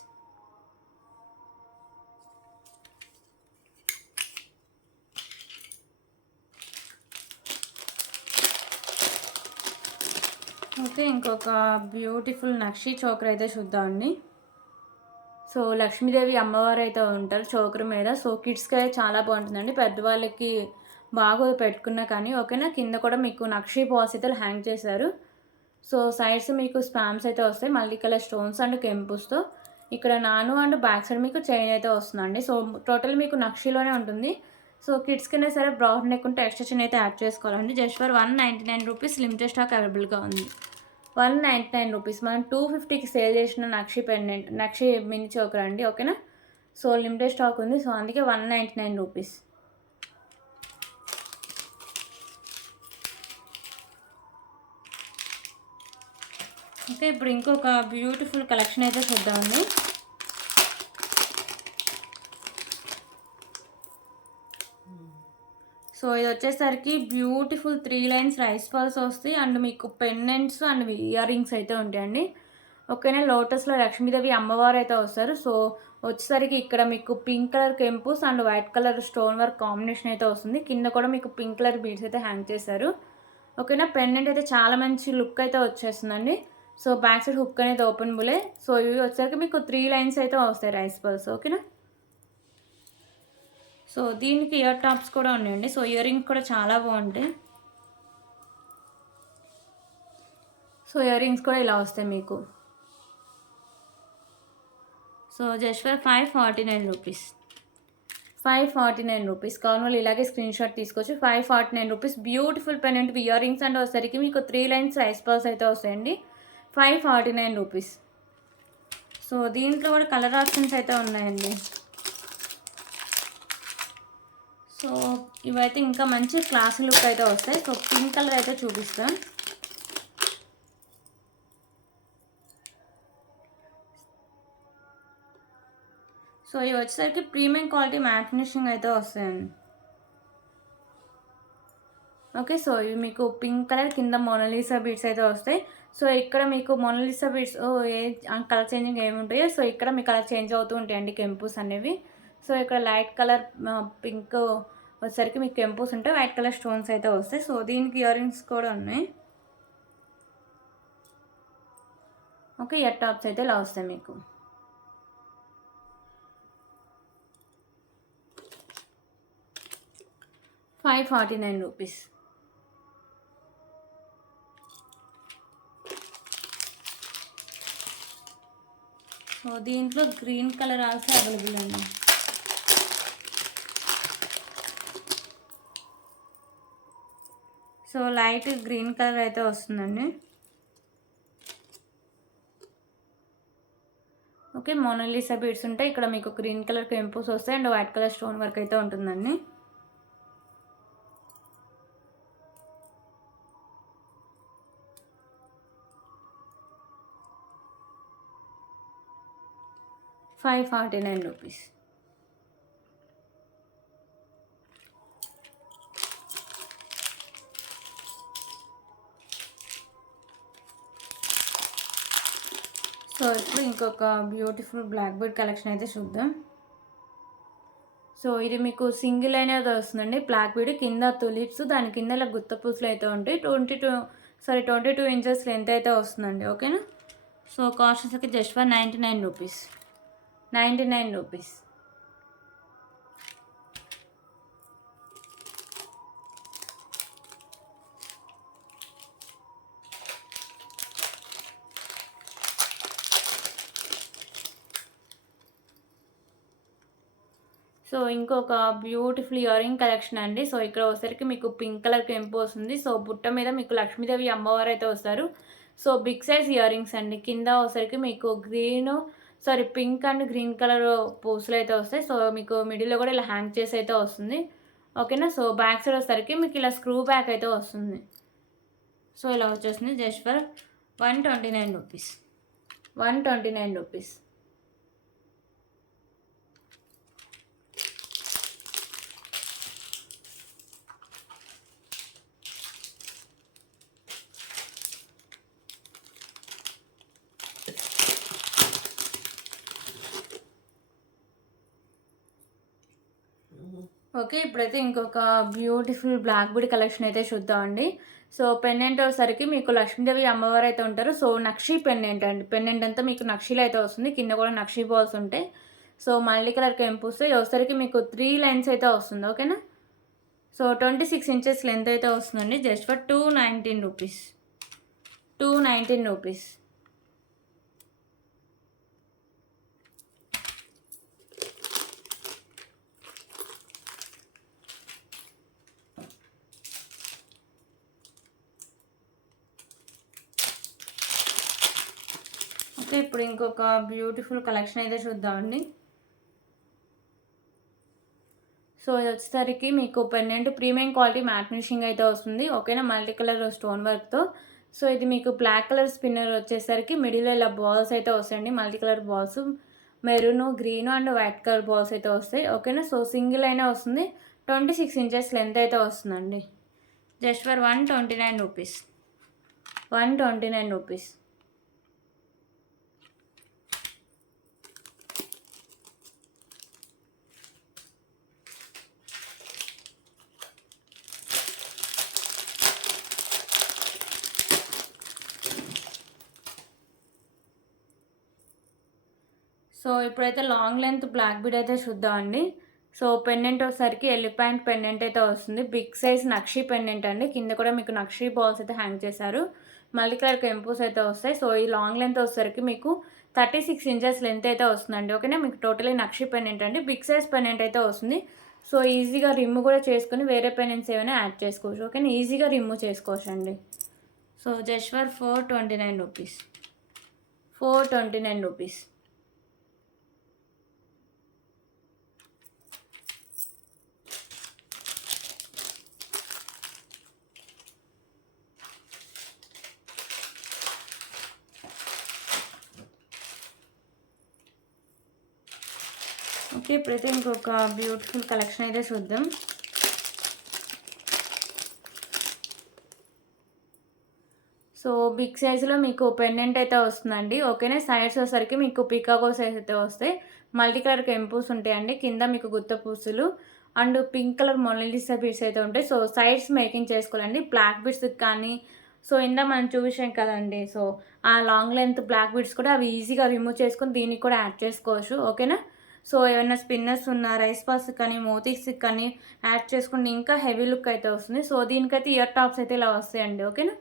Okay, ఇంకొక బ్యూటిఫుల్ నక్షి చోకర్ అయితే చూద్దామండి. సో లక్ష్మీదేవి అమ్మవారు అయితే ఉంటారు చోకర్ మీద. సో కిడ్స్కి అయితే చాలా బాగుంటుందండి. పెద్దవాళ్ళకి బాగా పెట్టుకున్నా కానీ. ఓకేనా. కింద కూడా మీకు నక్షి బాల్స్ అయితే హ్యాంగ్ చేశారు. సో సైడ్స్ మీకు స్పామ్స్ అయితే వస్తాయి మల్టీ కలర్ స్టోన్స్ అండ్ కెంపుస్తో. ఇక్కడ నాను అండ్ బ్యాక్ సైడ్ మీకు చైన్ అయితే వస్తుందండి. సో టోటల్ మీకు నక్షిలోనే ఉంటుంది. సో కిడ్స్కి అయినా సరే బ్రౌన్ నెక్ ఉంటే ఎక్స్ట్రా చైన్ అయితే యాడ్ చేసుకోవాలండి. Just for 199 rupees. Limited stock అవైలబుల్గా ఉంది. 199 రూపీస్. మనం 250కి సేల్ చేసిన నక్షి పెండెంట్, నక్షి మినీ చోకర్ అండి. ఓకేనా. సో లిమిటెడ్ స్టాక్ ఉంది. సో అందుకే 199 రూపీస్. ఓకే, ఇప్పుడు ఇంకొక బ్యూటిఫుల్ కలెక్షన్ అయితే చూద్దామండి. సో ఇది వచ్చేసరికి బ్యూటిఫుల్ 3 లైన్స్ రైస్ పల్స్ వస్తాయి అండ్ మీకు పెండెంట్స్ అండ్ ఇయర్ రింగ్స్ అయితే ఉంటాయండి. ఓకేనా, లోటస్లో లక్ష్మీదేవి అమ్మవారు అయితే వస్తారు. సో వచ్చేసరికి ఇక్కడ మీకు పింక్ కలర్ కెంపుస్ and white colour stone work combination అయితే వస్తుంది. కింద కూడా మీకు పింక్ కలర్ బీడ్స్ అయితే హ్యాంగ్ చేశారు. ఓకేనా, పెండెంట్ అయితే చాలా మంచి లుక్ అయితే వచ్చేస్తుందండి. సో బ్యాక్ సైడ్ హుక్ అనేది ఓపెన్ బులే. సో ఇవి వచ్చేసరికి మీకు 3 లైన్స్ అయితే వస్తాయి రైస్ పల్స్. ఓకేనా, సో దీనికి ఇయర్ టాప్స్ కూడా ఉన్నాయండి. సో ఇయర్ రింగ్స్ కూడా చాలా బాగుంటాయి. సో ఇయర్ రింగ్స్ కూడా ఇలా వస్తాయి మీకు. So just for 549 rupees. 549 rupees. కావున వాళ్ళు ఇలాగే స్క్రీన్ షాట్ తీసుకోవచ్చు. 549 rupees. Beautiful pendant ear rings and వచ్చేసరికి మీకు 3 లైన్స్ రైస్ పర్స్ అయితే వస్తాయండి. 549 రూపీస్. సో దీంట్లో కూడా కలర్ ఆప్షన్స్ అయితే ఉన్నాయండి. సో ఇవైతే ఇంకా మంచి క్లాస్ లుక్ అయితే వస్తాయి. సో పింక్ కలర్ అయితే చూపిస్తాను. సో ఇవి వచ్చేసరికి ప్రీమియం క్వాలిటీ మ్యాట్ ఫినిషింగ్ అయితే వస్తాయండి. ఓకే, సో ఇవి మీకు పింక్ కలర్ కింద మోనాలిసా బీడ్స్ అయితే వస్తాయి. సో ఇక్కడ మీకు మోనాలిసా బీడ్స్ ఏ కలర్ చేంజింగ్ ఏమి ఉంటాయో సో ఇక్కడ మీ కలర్ చేంజ్ అవుతూ ఉంటాయండి కెంపుస్ అనేవి. సో ఇక్కడ లైట్ కలర్ పింక్ వచ్చేసరికి మీకు కెంపుస్ ఉంటాయి, వైట్ కలర్ స్టోన్స్ అయితే వస్తాయి. సో దీనికి ఇయర్ రింగ్స్ కూడా ఉన్నాయి. ఓకే, ఇయర్ టాప్స్ అయితే ఇలా వస్తాయి మీకు. ₹549. సో దీంట్లో గ్రీన్ కలర్ ఆల్సో అవైలబుల్ అండి. సో లైట్ గ్రీన్ కలర్ అయితే వస్తుందండి. ఓకే, మోనాలిసా బీడ్స్ ఉంటాయి. ఇక్కడ మీకు గ్రీన్ కలర్ కెంపుస్ వస్తాయి and white colour stone work అయితే ఉంటుందండి. ₹549. సో ఇప్పుడు ఇంకొక బ్యూటిఫుల్ బ్లాక్ బీడ్ కలెక్షన్ అయితే చూద్దాం. సో ఇది మీకు సింగిల్ అనేది వస్తుందండి. బ్లాక్ బీడ్ కింద తులిప్స్, దాని కింద ఇలా గుత్త పూసలు అయితే ఉంటాయి. 22 ఇంచెస్ లెంత్ అయితే వస్తుందండి. ఓకేనా, సో కాస్ట్ వచ్చేసరికి జస్ట్ ఫర్ ₹99. 99 రూపీస్. సో ఇంకొక బ్యూటిఫుల్ ఇయర్ రింగ్ కలెక్షన్ అండి. సో ఇక్కడ వచ్చేసరికి మీకు పింక్ కలర్ కెంపు వస్తుంది. సో బుట్ట మీద మీకు లక్ష్మీదేవి అమ్మవారు అయితే వస్తారు. So big size ear rings అండి. కింద వచ్చేసరికి మీకు పింక్ అండ్ గ్రీన్ కలర్ పూసలు అయితే వస్తాయి. సో మీకు మిడిల్లో కూడా ఇలా హ్యాంగ్ చేసి అయితే వస్తుంది. ఓకేనా, సో బ్యాక్ సైడ్ వచ్చేసరికి మీకు ఇలా స్క్రూ బ్యాక్ అయితే వస్తుంది. సో ఇలా వచ్చేస్తుంది జస్ట్ ఫర్ ₹129. 129 రూపీస్. ఓకే, ఇప్పుడైతే ఇంకొక బ్యూటిఫుల్ బ్లాక్ బీడ్ కలెక్షన్ అయితే చూద్దామండి. సో పెండెంట్ వచ్చేసరికి మీకు లక్ష్మీదేవి అమ్మవారు అయితే ఉంటారు. సో నక్షి పెండెంట్ అండి. పెండెంట్ అంతా మీకు నక్షీలు అయితే వస్తుంది. కింద కూడా నక్షి బాల్స్ ఉంటాయి. సో మల్టీ కలర్ కెంపుస్ ఇది వచ్చేసరికి మీకు 3 లైన్స్ అయితే వస్తుంది. ఓకేనా, సో 26 ఇంచెస్ లెంత్ అయితే వస్తుందండి. Just for ₹219. 219 రూపీస్. ఓకే, ఇప్పుడు ఇంకొక బ్యూటిఫుల్ కలెక్షన్ అయితే చూద్దామండి. సో ఇది వచ్చేసరికి మీకు pendant premium quality matte finishing అయితే వస్తుంది. ఓకేనా, మల్టీ కలర్ స్టోన్ వర్క్తో. సో ఇది మీకు బ్లాక్ కలర్ స్పిన్నర్ వచ్చేసరికి మిడిల్లో ఇలా బాల్స్ అయితే వస్తాయండి, multi colour balls, maroon, green and white colour balls అయితే వస్తాయి. ఓకేనా. సో సింగిల్ అయినా వస్తుంది. 26 ఇంచెస్ లెంత్ అయితే వస్తుందండి. Just for 129 rupees. 129 rupees. So ఇప్పుడైతే లాంగ్ లెంత్ బ్లాక్ బీడ్ అయితే చూద్దామండి. సో పెండెంట్ వచ్చేసరికి ఎలిఫెంట్ పెండెంట్ అయితే వస్తుంది. బిగ్ సైజ్ నక్షి పెండెంట్ అండి. కింద కూడా మీకు నక్షి బాల్స్ అయితే హ్యాంగ్ చేశారు. మల్టీ కలర్ కెంపూస్ అయితే వస్తాయి. సో ఈ లాంగ్ లెంత్ వచ్చేసరికి మీకు 36 ఇంచెస్ లెంత్ అయితే వస్తుందండి. ఓకేనా. మీకు టోటలీ నక్షి పెండెంట్ అండి. బిగ్ సైజ్ పెండెంట్ అయితే వస్తుంది. సో ఈజీగా రిమూవ్ కూడా చేసుకుని వేరే పెండెంట్స్ ఏమైనా యాడ్ చేసుకోవచ్చు. ఓకేనా. ఈజీగా రిమూవ్ చేసుకోవచ్చు అండి. So just for 429 rupees. 429 rupees. Okay. ఇప్పుడైతే ఇంకొక బ్యూటిఫుల్ కలెక్షన్ అయితే చూద్దాం. సో బిగ్ సైజులో మీకు పెండెంట్ అయితే వస్తుందండి. ఓకేనా. సైడ్స్ వచ్చేసరికి మీకు పికాకో సైజ్ అయితే వస్తాయి. మల్టీ కలర్ కెంపూస్ ఉంటాయండి. కింద మీకు గుత్త పూసలు and pink colour Mona Lisa beads అయితే ఉంటాయి. సో సైడ్స్ మేకింగ్ చేసుకోవాలండి. బ్లాక్ బీడ్స్ కానీ సో ఇందా మనం చూసాం కదండి. సో ఆ లాంగ్ లెంత్ బ్లాక్ బీడ్స్ కూడా అవి ఈజీగా రిమూవ్ చేసుకొని దీనికి కూడా యాడ్ చేసుకోవచ్చు. ఓకేనా. సో ఏమైనా స్పిన్నర్స్ ఉన్న రైస్ పాస్ కానీ మోతీస్ కానీ యాడ్ చేసుకుంటే ఇంకా హెవీ లుక్ అయితే వస్తుంది. సో దీనికైతే ఇయర్ టాప్స్ అయితే ఇలా వస్తాయండి. ఓకేనా.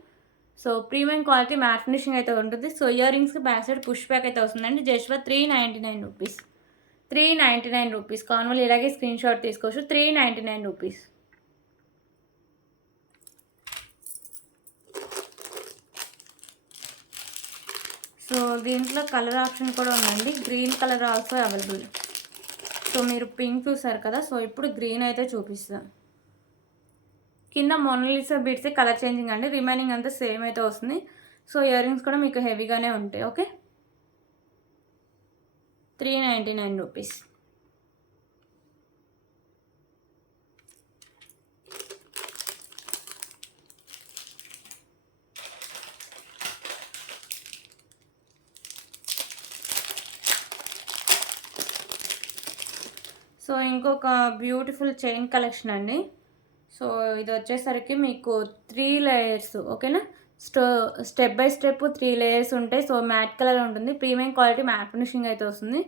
So premium quality matte finishing అయితే ఉంటుంది. సో ఇయర్ రింగ్స్కి బ్యాక్ సైడ్ పుష్ బ్యాక్ అయితే వస్తుందండి. Just for 399 rupees. 399 రూపీస్. కాన్వల్ ఇలాగే స్క్రీన్ షాట్ తీసుకోవచ్చు. 399 రూపీస్. సో దీంట్లో కలర్ ఆప్షన్ కూడా ఉందండి. Green colour also available. So మీరు పింక్ చూసారు కదా. సో ఇప్పుడు గ్రీన్ అయితే చూపిస్తాను. కింద మొనాలిసా బీడ్స్ కలర్ చేంజింగ్ అండి. రిమైనింగ్ అంతా సేమ్ అయితే వస్తుంది. సో ఇయర్ రింగ్స్ కూడా మీకు హెవీగానే ఉంటాయి. ఓకే. 399 రూపీస్. సో ఇంకొక బ్యూటిఫుల్ చైన్ కలెక్షన్ అండి. సో ఇది వచ్చేసరికి మీకు 3 లేయర్స్. ఓకేనా. స్టెప్ బై స్టెప్ 3 లేయర్స్ ఉంటాయి. సో మ్యాట్ కలర్ ఉంటుంది. ప్రీమియం క్వాలిటీ మ్యాట్ ఫినిషింగ్ అయితే వస్తుంది.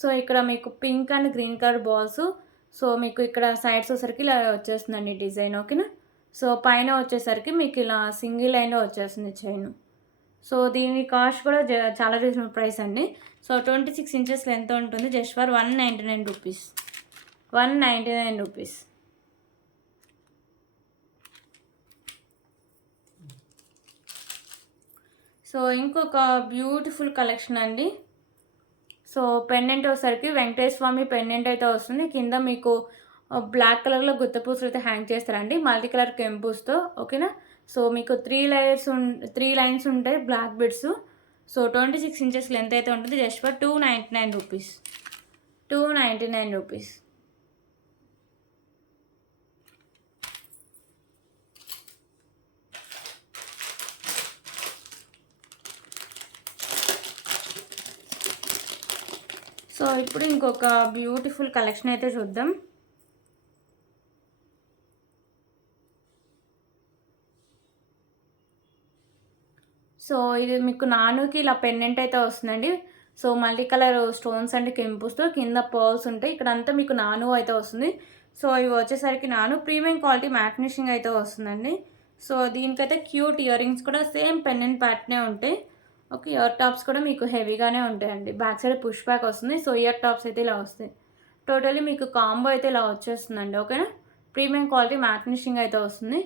సో ఇక్కడ మీకు pink and green colour balls. So మీకు ఇక్కడ సైడ్స్ వచ్చేసరికి ఇలా వచ్చేస్తుందండి డిజైన్. ఓకేనా. సో పైన వచ్చేసరికి మీకు ఇలా సింగిల్ లైన్లో వచ్చేస్తుంది చైన్. సో దీని కాస్ట్ కూడా చాలా రీజనబుల్ ప్రైస్ అండి. సో 26 ఇంచెస్ లెంత్ ఉంటుంది. Just for 199 rupees. 199 rupees. So ఇంకొక బ్యూటిఫుల్ కలెక్షన్ అండి. సో పెండెంట్ వచ్చేసరికి వెంకటేశ్వర స్వామి పెండెంట్ అయితే వస్తుంది. కింద మీకు బ్లాక్ కలర్లో గుత్తపూసలు అయితే హ్యాంగ్ చేస్తారండి, మల్టీ కలర్ కెంపూస్తో. ఓకేనా. సో మీకు 3 లైన్స్ ఉంటాయి black beads. So 26 inches length అయితే ఉంటుంది. Just for 299 rupees. 299 rupees. So ఇప్పుడు ఇంకొక బ్యూటిఫుల్ కలెక్షన్ అయితే చూద్దాం. సో ఇది మీకు నానుకి ఇలా పెండెంట్ అయితే వస్తుందండి. So multi colour stones and కెంపుస్తో కింద పర్ల్స్ ఉంటాయి. ఇక్కడ అంతా మీకు నాను అయితే వస్తుంది. సో ఇవి వచ్చేసరికి నాను ప్రీమియం క్వాలిటీ మ్యాట్ ఫినిషింగ్ అయితే వస్తుందండి. సో దీనికైతే క్యూట్ ఇయర్ రింగ్స్ కూడా సేమ్ పెండెంట్ ప్యాటర్నే ఉంటాయి. ఓకే. ఇయర్ టాప్స్ కూడా మీకు హెవీగానే ఉంటాయండి. బ్యాక్ సైడ్ పుష్ బ్యాక్ వస్తుంది. సో ఇయర్ టాప్స్ అయితే ఇలా వస్తాయి. టోటలీ మీకు కాంబో అయితే ఇలా వచ్చేస్తుందండి. ఓకేనా. ప్రీమియం క్వాలిటీ మ్యాట్ ఫినిషింగ్ అయితే వస్తుంది.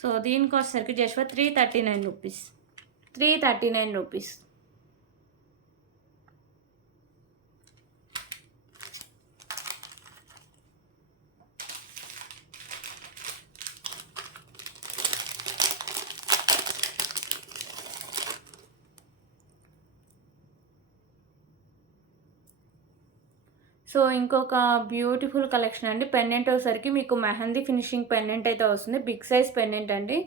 సో దీనికి వచ్చేసరికి just for 339 rupees. 339 rupees. So ఇంకొక బ్యూటిఫుల్ కలెక్షన్ అండి. పెండెంట్ వచ్చేసరికి మీకు మెహందీ ఫినిషింగ్ పెండెంట్ అయితే వస్తుంది. బిగ్ సైజ్ పెండెంట్ అండి.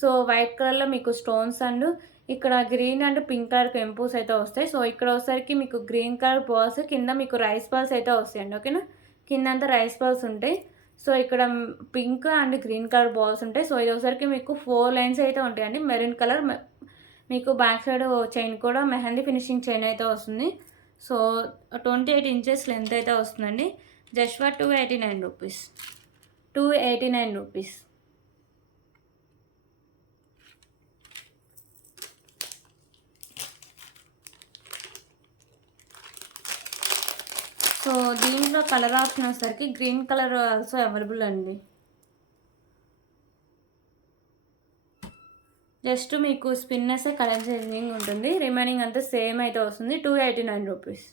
సో వైట్ కలర్‌లో మీకు స్టోన్స్ అండ్ ఇక్కడ గ్రీన్ అండ్ పింక్ కలర్ కెంపుస్ అయితే వస్తాయి. సో ఇక్కడ వచ్చేసరికి మీకు గ్రీన్ కలర్ బాల్స్, కింద మీకు రైస్ బాల్స్ అయితే వస్తాయండి. ఓకేనా, కిందంతా రైస్ బాల్స్ ఉంటాయి. సో ఇక్కడ pink and green colour balls ఉంటాయి. సో ఇది వచ్చేసరికి మీకు 4 లైన్స్ అయితే ఉంటాయండి. మెరూన్ కలర్ మీకు బ్యాక్ సైడ్ చైన్ కూడా మెహందీ ఫినిషింగ్ చైన్ అయితే వస్తుంది. సో 28 ఇంచెస్ లెంత్ అయితే వస్తుందండి. Just for 289 rupees. 289 rupees. So దీంట్లో కలర్ ఆప్షన్ వచ్చేసరికి గ్రీన్ కలర్ ఆల్సో అవైలబుల్ అండి. జస్ట్ మీకు స్పిన్నెసే కలర్ చేంజింగ్ ఉంటుంది. రిమైనింగ్ అంతా సేమ్ అయితే వస్తుంది. 289 రూపీస్.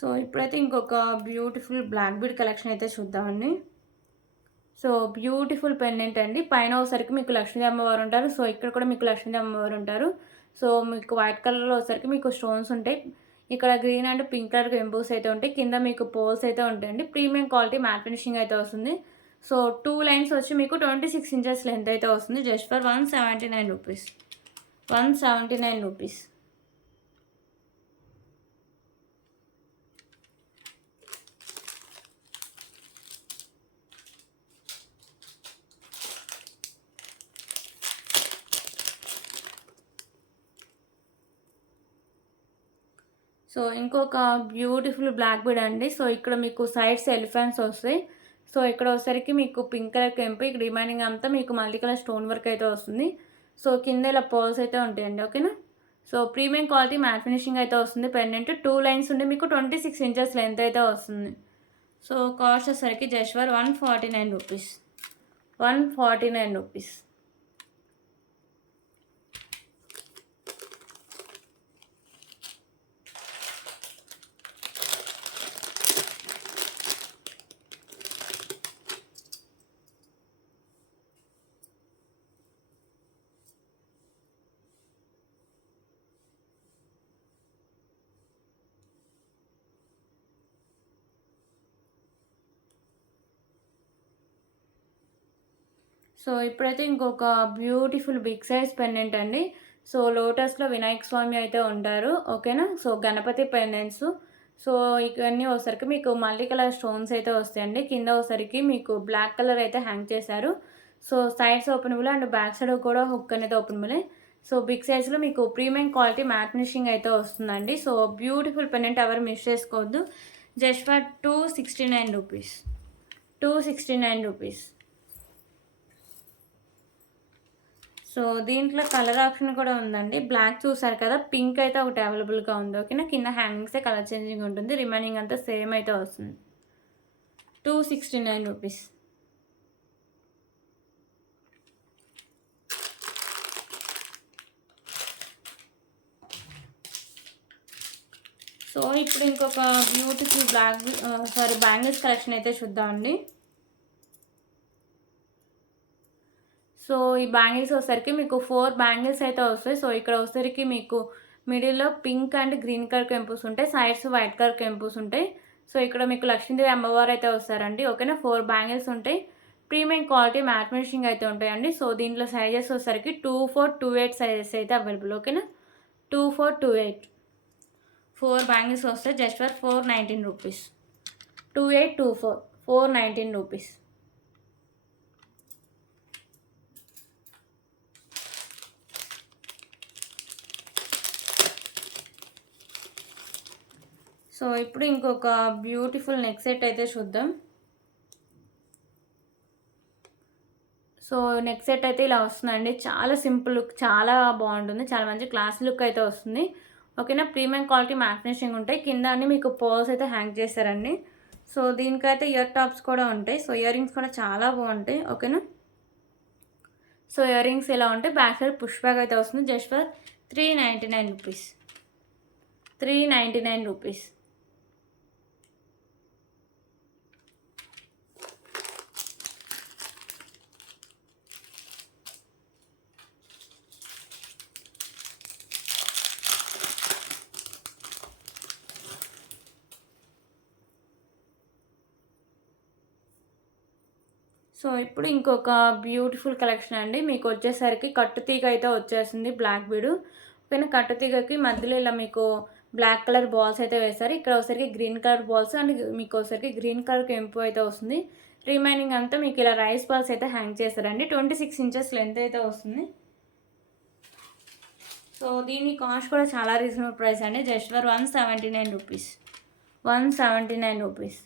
సో ఇప్పుడైతే ఇంకొక బ్యూటిఫుల్ బ్లాక్ బీడ్ కలెక్షన్ అయితే చూద్దామండి. సో బ్యూటిఫుల్ పెండెంట్ అండి. పైన వచ్చేసరికి మీకు లక్ష్మీ అమ్మవారు ఉంటారు. సో ఇక్కడ కూడా మీకు లక్ష్మీ అమ్మవారు ఉంటారు. సో మీకు వైట్ కలర్లో వచ్చేసరికి మీకు స్టోన్స్ ఉంటాయి. ఇక్కడ green and pink colour emboss అయితే ఉంటాయి. కింద మీకు పోల్స్ అయితే ఉంటాయండి. ప్రీమియం క్వాలిటీ మ్యాట్ ఫినిషింగ్ అయితే వస్తుంది. సో 2 లైన్స్ వచ్చి మీకు 26 ఇంచెస్ లెంత్ అయితే వస్తుంది. Just for 179 rupees. 179 rupees. So ఇంకొక బ్యూటిఫుల్ బ్లాక్ బీడ్ అండి. సో ఇక్కడ మీకు సైడ్స్ ఎలిఫెంట్స్ వస్తాయి. సో ఇక్కడ వచ్చేసరికి మీకు పింక్ కలర్ కెంపు, ఇక్కడ రిమైనింగ్ అంతా మీకు మల్టీ కలర్ స్టోన్ వర్క్ అయితే వస్తుంది. సో కింద ఇలా పర్ల్స్ అయితే ఉంటాయండి. ఓకేనా. So premium quality matte finishing అయితే వస్తుంది. పెండెంట్ 2 లైన్స్ ఉండి మీకు 26 ఇంచెస్ లెంత్ అయితే వస్తుంది. సో కాస్ట్ వచ్చేసరికి just for 149 rupees. 149 rupees. So ఇప్పుడైతే ఇంకొక బ్యూటిఫుల్ బిగ్ సైజ్ పెండెంట్ అండి. సో లోటస్లో వినాయక స్వామి అయితే ఉంటారు. ఓకేనా. So Ganapati pendants. సో ఇవన్నీ వచ్చరికి మీకు మల్టీ కలర్ స్టోన్స్ అయితే వస్తాయండి. కింద వచ్చరికి మీకు బ్లాక్ కలర్ అయితే హ్యాంగ్ చేశారు. So sides openable and back side కూడా హుక్ అనేది ఓపెనబులే. సో బిగ్ సైజ్లో మీకు ప్రీమియం క్వాలిటీ మ్యాట్ ఫినిషింగ్ అయితే వస్తుందండి. సో బ్యూటిఫుల్ పెండెంట్ ఎవరు మిస్ చేసుకోవద్దు. Just for 269 rupees. 269 rupees. So దీంట్లో కలర్ ఆప్షన్ కూడా ఉందండి. బ్లాక్ చూసారు కదా, పింక్ అయితే ఒకటి అవైలబుల్గా ఉంది. ఓకేనా. కింద హ్యాంగింగ్సే కలర్ చేంజింగ్ ఉంటుంది. రిమైనింగ్ అంతా సేమ్ అయితే వస్తుంది. 269 రూపీస్. సో ఇప్పుడు ఇంకొక బ్యూటిఫుల్ బ్యాంగిల్స్ కలెక్షన్ అయితే చూద్దామండి. సో ఈ బ్యాంగిల్స్ వచ్చేసరికి మీకు 4 బ్యాంగిల్స్ అయితే వస్తాయి. సో ఇక్కడ వచ్చేసరికి మీకు మిడిల్లో పింక్ అండ్ గ్రీన్ కలర్ కెంపుస్ ఉంటాయి. సైడ్స్ వైట్ కలర్ కెంపుస్ ఉంటాయి. సో ఇక్కడ మీకు లక్ష్మీదేవి అమ్మవారు అయితే వస్తారండి. ఓకేనా. 4 బ్యాంగిల్స్ ఉంటాయి. ప్రీమియం క్వాలిటీ మ్యాట్ ఫినిషింగ్ అయితే ఉంటాయండి. సో దీంట్లో సైజెస్ వచ్చేసరికి 24, 28 సైజెస్ అయితే అవైలబుల్. ఓకేనా. 24, 28 4 బ్యాంగిల్స్ వస్తాయి. Just for 419 rupees. 2824 419 rupees. So ఇప్పుడు ఇంకొక బ్యూటిఫుల్ నెక్ సెట్ అయితే చూద్దాం. సో నెక్ సెట్ అయితే ఇలా వస్తుందండి. చాలా సింపుల్ లుక్, చాలా బాగుంటుంది. చాలా మంచి క్లాస్ లుక్ అయితే వస్తుంది. ఓకేనా. ప్రీమియం క్వాలిటీ మ్యాట్ ఫినిషింగ్ ఉంటాయి. కింద అన్ని మీకు పర్ల్స్ అయితే హ్యాంగ్ చేస్తారండి. సో దీనికైతే ఇయర్ టాప్స్ కూడా ఉంటాయి. సో ఇయర్ రింగ్స్ కూడా చాలా బాగుంటాయి. ఓకేనా. సో ఇయర్ రింగ్స్ ఇలా ఉంటాయి. బ్యాక్ సైడ్ పుష్ బ్యాగ్ అయితే వస్తుంది. Just for 399 rupees. 399 rupees. So ఇప్పుడు ఇంకొక బ్యూటిఫుల్ కలెక్షన్ అండి. మీకు వచ్చేసరికి కట్టుతీగ అయితే వచ్చేసింది బ్లాక్ బీడు. ఓకేనా, కట్టుతీగకి మధ్యలో ఇలా మీకు బ్లాక్ కలర్ బాల్స్ అయితే వేస్తారు. ఇక్కడ ఒకసారికి గ్రీన్ కలర్ బాల్స్ అండ్ మీకు ఒకసారికి గ్రీన్ కలర్ కెంపు అయితే వస్తుంది. రిమైనింగ్ అంతా మీకు ఇలా రైస్ బాల్స్ అయితే హ్యాంగ్ చేస్తారండి. 26 ఇంచెస్ లెంత్ అయితే వస్తుంది. సో దీని కాస్ట్ కూడా చాలా రీజనబుల్ ప్రైస్ అండి. Just for 179 rupees. 179 rupees.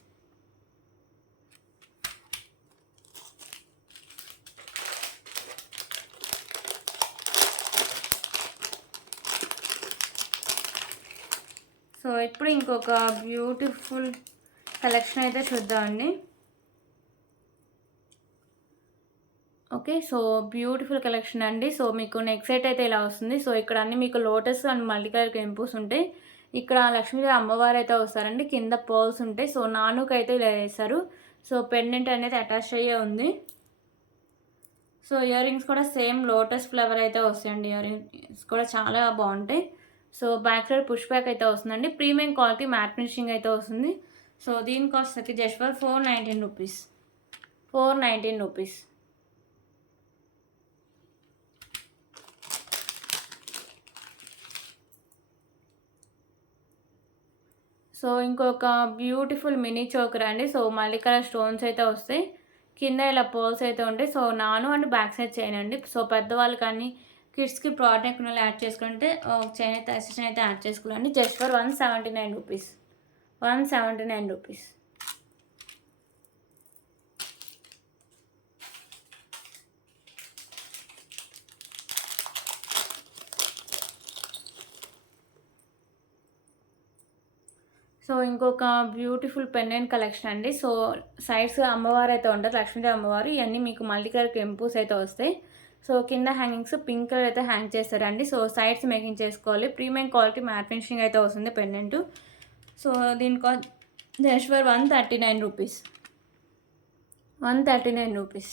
So ఇప్పుడు ఇంకొక బ్యూటిఫుల్ కలెక్షన్ అయితే చూద్దామండి. ఓకే, సో బ్యూటిఫుల్ కలెక్షన్ అండి. సో మీకు నెక్ సెట్ అయితే ఇలా వస్తుంది. సో ఇక్కడ అన్ని మీకు లోటస్ అండ్ మల్టీ కలర్ కెంపుస్ ఉంటాయి. ఇక్కడ లక్ష్మీదేవి అమ్మవారు అయితే వస్తారండి. కింద పర్ల్స్ ఉంటాయి. సో నానుకు అయితే ఇలా వేస్తారు. సో పెండెంట్ అనేది అటాచ్ అయ్యే ఉంది. సో ఇయర్ రింగ్స్ కూడా సేమ్ లోటస్ ఫ్లవర్ అయితే వస్తాయండి. ఇయర్ రింగ్స్ కూడా చాలా బాగుంటాయి. So back side push back అయితే వస్తుందండి. ప్రీమియం క్వాలిటీ మ్యాట్ ఫినిషింగ్ అయితే వస్తుంది. సో దీని కాస్ట్ వచ్చి just for 419 rupees. 419 rupees. So ఇంకొక బ్యూటిఫుల్ మినీ చోకర్ అండి. సో మల్టీ కలర్ స్టోన్స్ అయితే వస్తాయి. కింద ఇలా పర్ల్స్ అయితే ఉంటాయి. సో నాను అండ్ బ్యాక్ సైడ్ చైన్ అండి. సో పెద్దవాళ్ళు కానీ కిడ్స్కి ప్రోడక్ట్ యాడ్ చేసుకుంటే చైన్ అయితే అసిస్టెంట్ అయితే యాడ్ చేసుకోవాలండి. Just for 179 rupees. 179 rupees. So ఇంకొక బ్యూటిఫుల్ పెండెంట్ కలెక్షన్ అండి. సో సైడ్స్ అమ్మవారు అయితే ఉంటారు, లక్ష్మీదేవి అమ్మవారు. ఇవన్నీ మీకు మల్టీ కలర్ కెంపుస్ అయితే వస్తాయి. సో కింద హ్యాంగింగ్స్ పింక్ కలర్ అయితే హ్యాంగ్ చేస్తారండి. సో సైడ్స్ మేకింగ్ చేసుకోవాలి. ప్రీమియం క్వాలిటీ మ్యాట్ ఫినిషింగ్ అయితే వస్తుంది పెండెంట్. సో దీని cost just for 139 rupees. 139 rupees.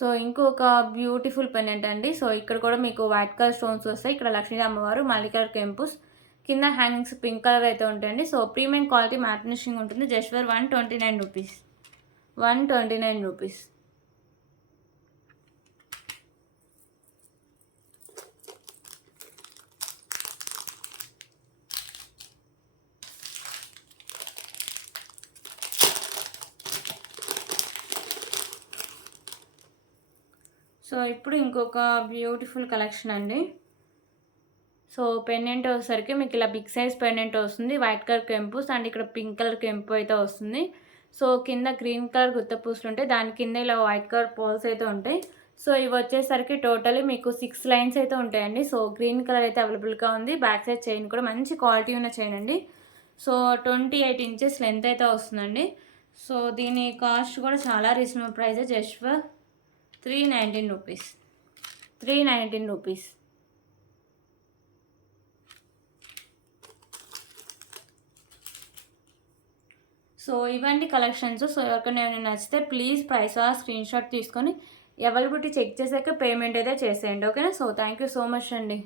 So ఇంకొక బ్యూటిఫుల్ పెండెంట్ అండి. సో ఇక్కడ కూడా మీకు వైట్ కలర్ స్టోన్స్ వస్తాయి. ఇక్కడ లక్ష్మీ అమ్మవారు, మల్టీ కలర్ కెంపుస్, కింద హ్యాంగింగ్స్ పింక్ కలర్ అయితే ఉంటాయండి. So premium quality matte finishing ఉంటుంది. Just for 129 rupees. 129 rupees. So ఇప్పుడు ఇంకొక బ్యూటిఫుల్ కలెక్షన్ అండి. సో పెండెంట్ వచ్చేసరికి మీకు ఇలా బిగ్ సైజ్ పెండెంట్ వస్తుంది. వైట్ కలర్ కెంపుస్ అండ్ ఇక్కడ పింక్ కలర్ కెంపు అయితే వస్తుంది. సో కింద గ్రీన్ కలర్ గుత్త పూసలు ఉంటాయి. దాని కింద ఇలా వైట్ కలర్ పోల్స్ అయితే ఉంటాయి. సో ఇవి వచ్చేసరికి టోటలీ మీకు 6 లైన్స్ అయితే ఉంటాయండి. సో గ్రీన్ కలర్ అయితే అవైలబుల్గా ఉంది. బ్యాక్ సైడ్ చైన్ కూడా మంచి క్వాలిటీ ఉన్న చైన్ అండి. సో 28 ఇంచెస్ లెంత్ అయితే వస్తుందండి. సో దీని కాస్ట్ కూడా చాలా reasonable price. Just for 319 rupees. 319 rupees. So ఇవన్నీ కలెక్షన్స్. సో ఎవరికైనా ఏమైనా నచ్చితే ప్లీజ్ ప్రైస్ స్క్రీన్ షాట్ తీసుకొని అవైలబిలిటీ చెక్ చేశాక పేమెంట్ అయితే చేసేయండి. ఓకేనా. So thank you so much అండి.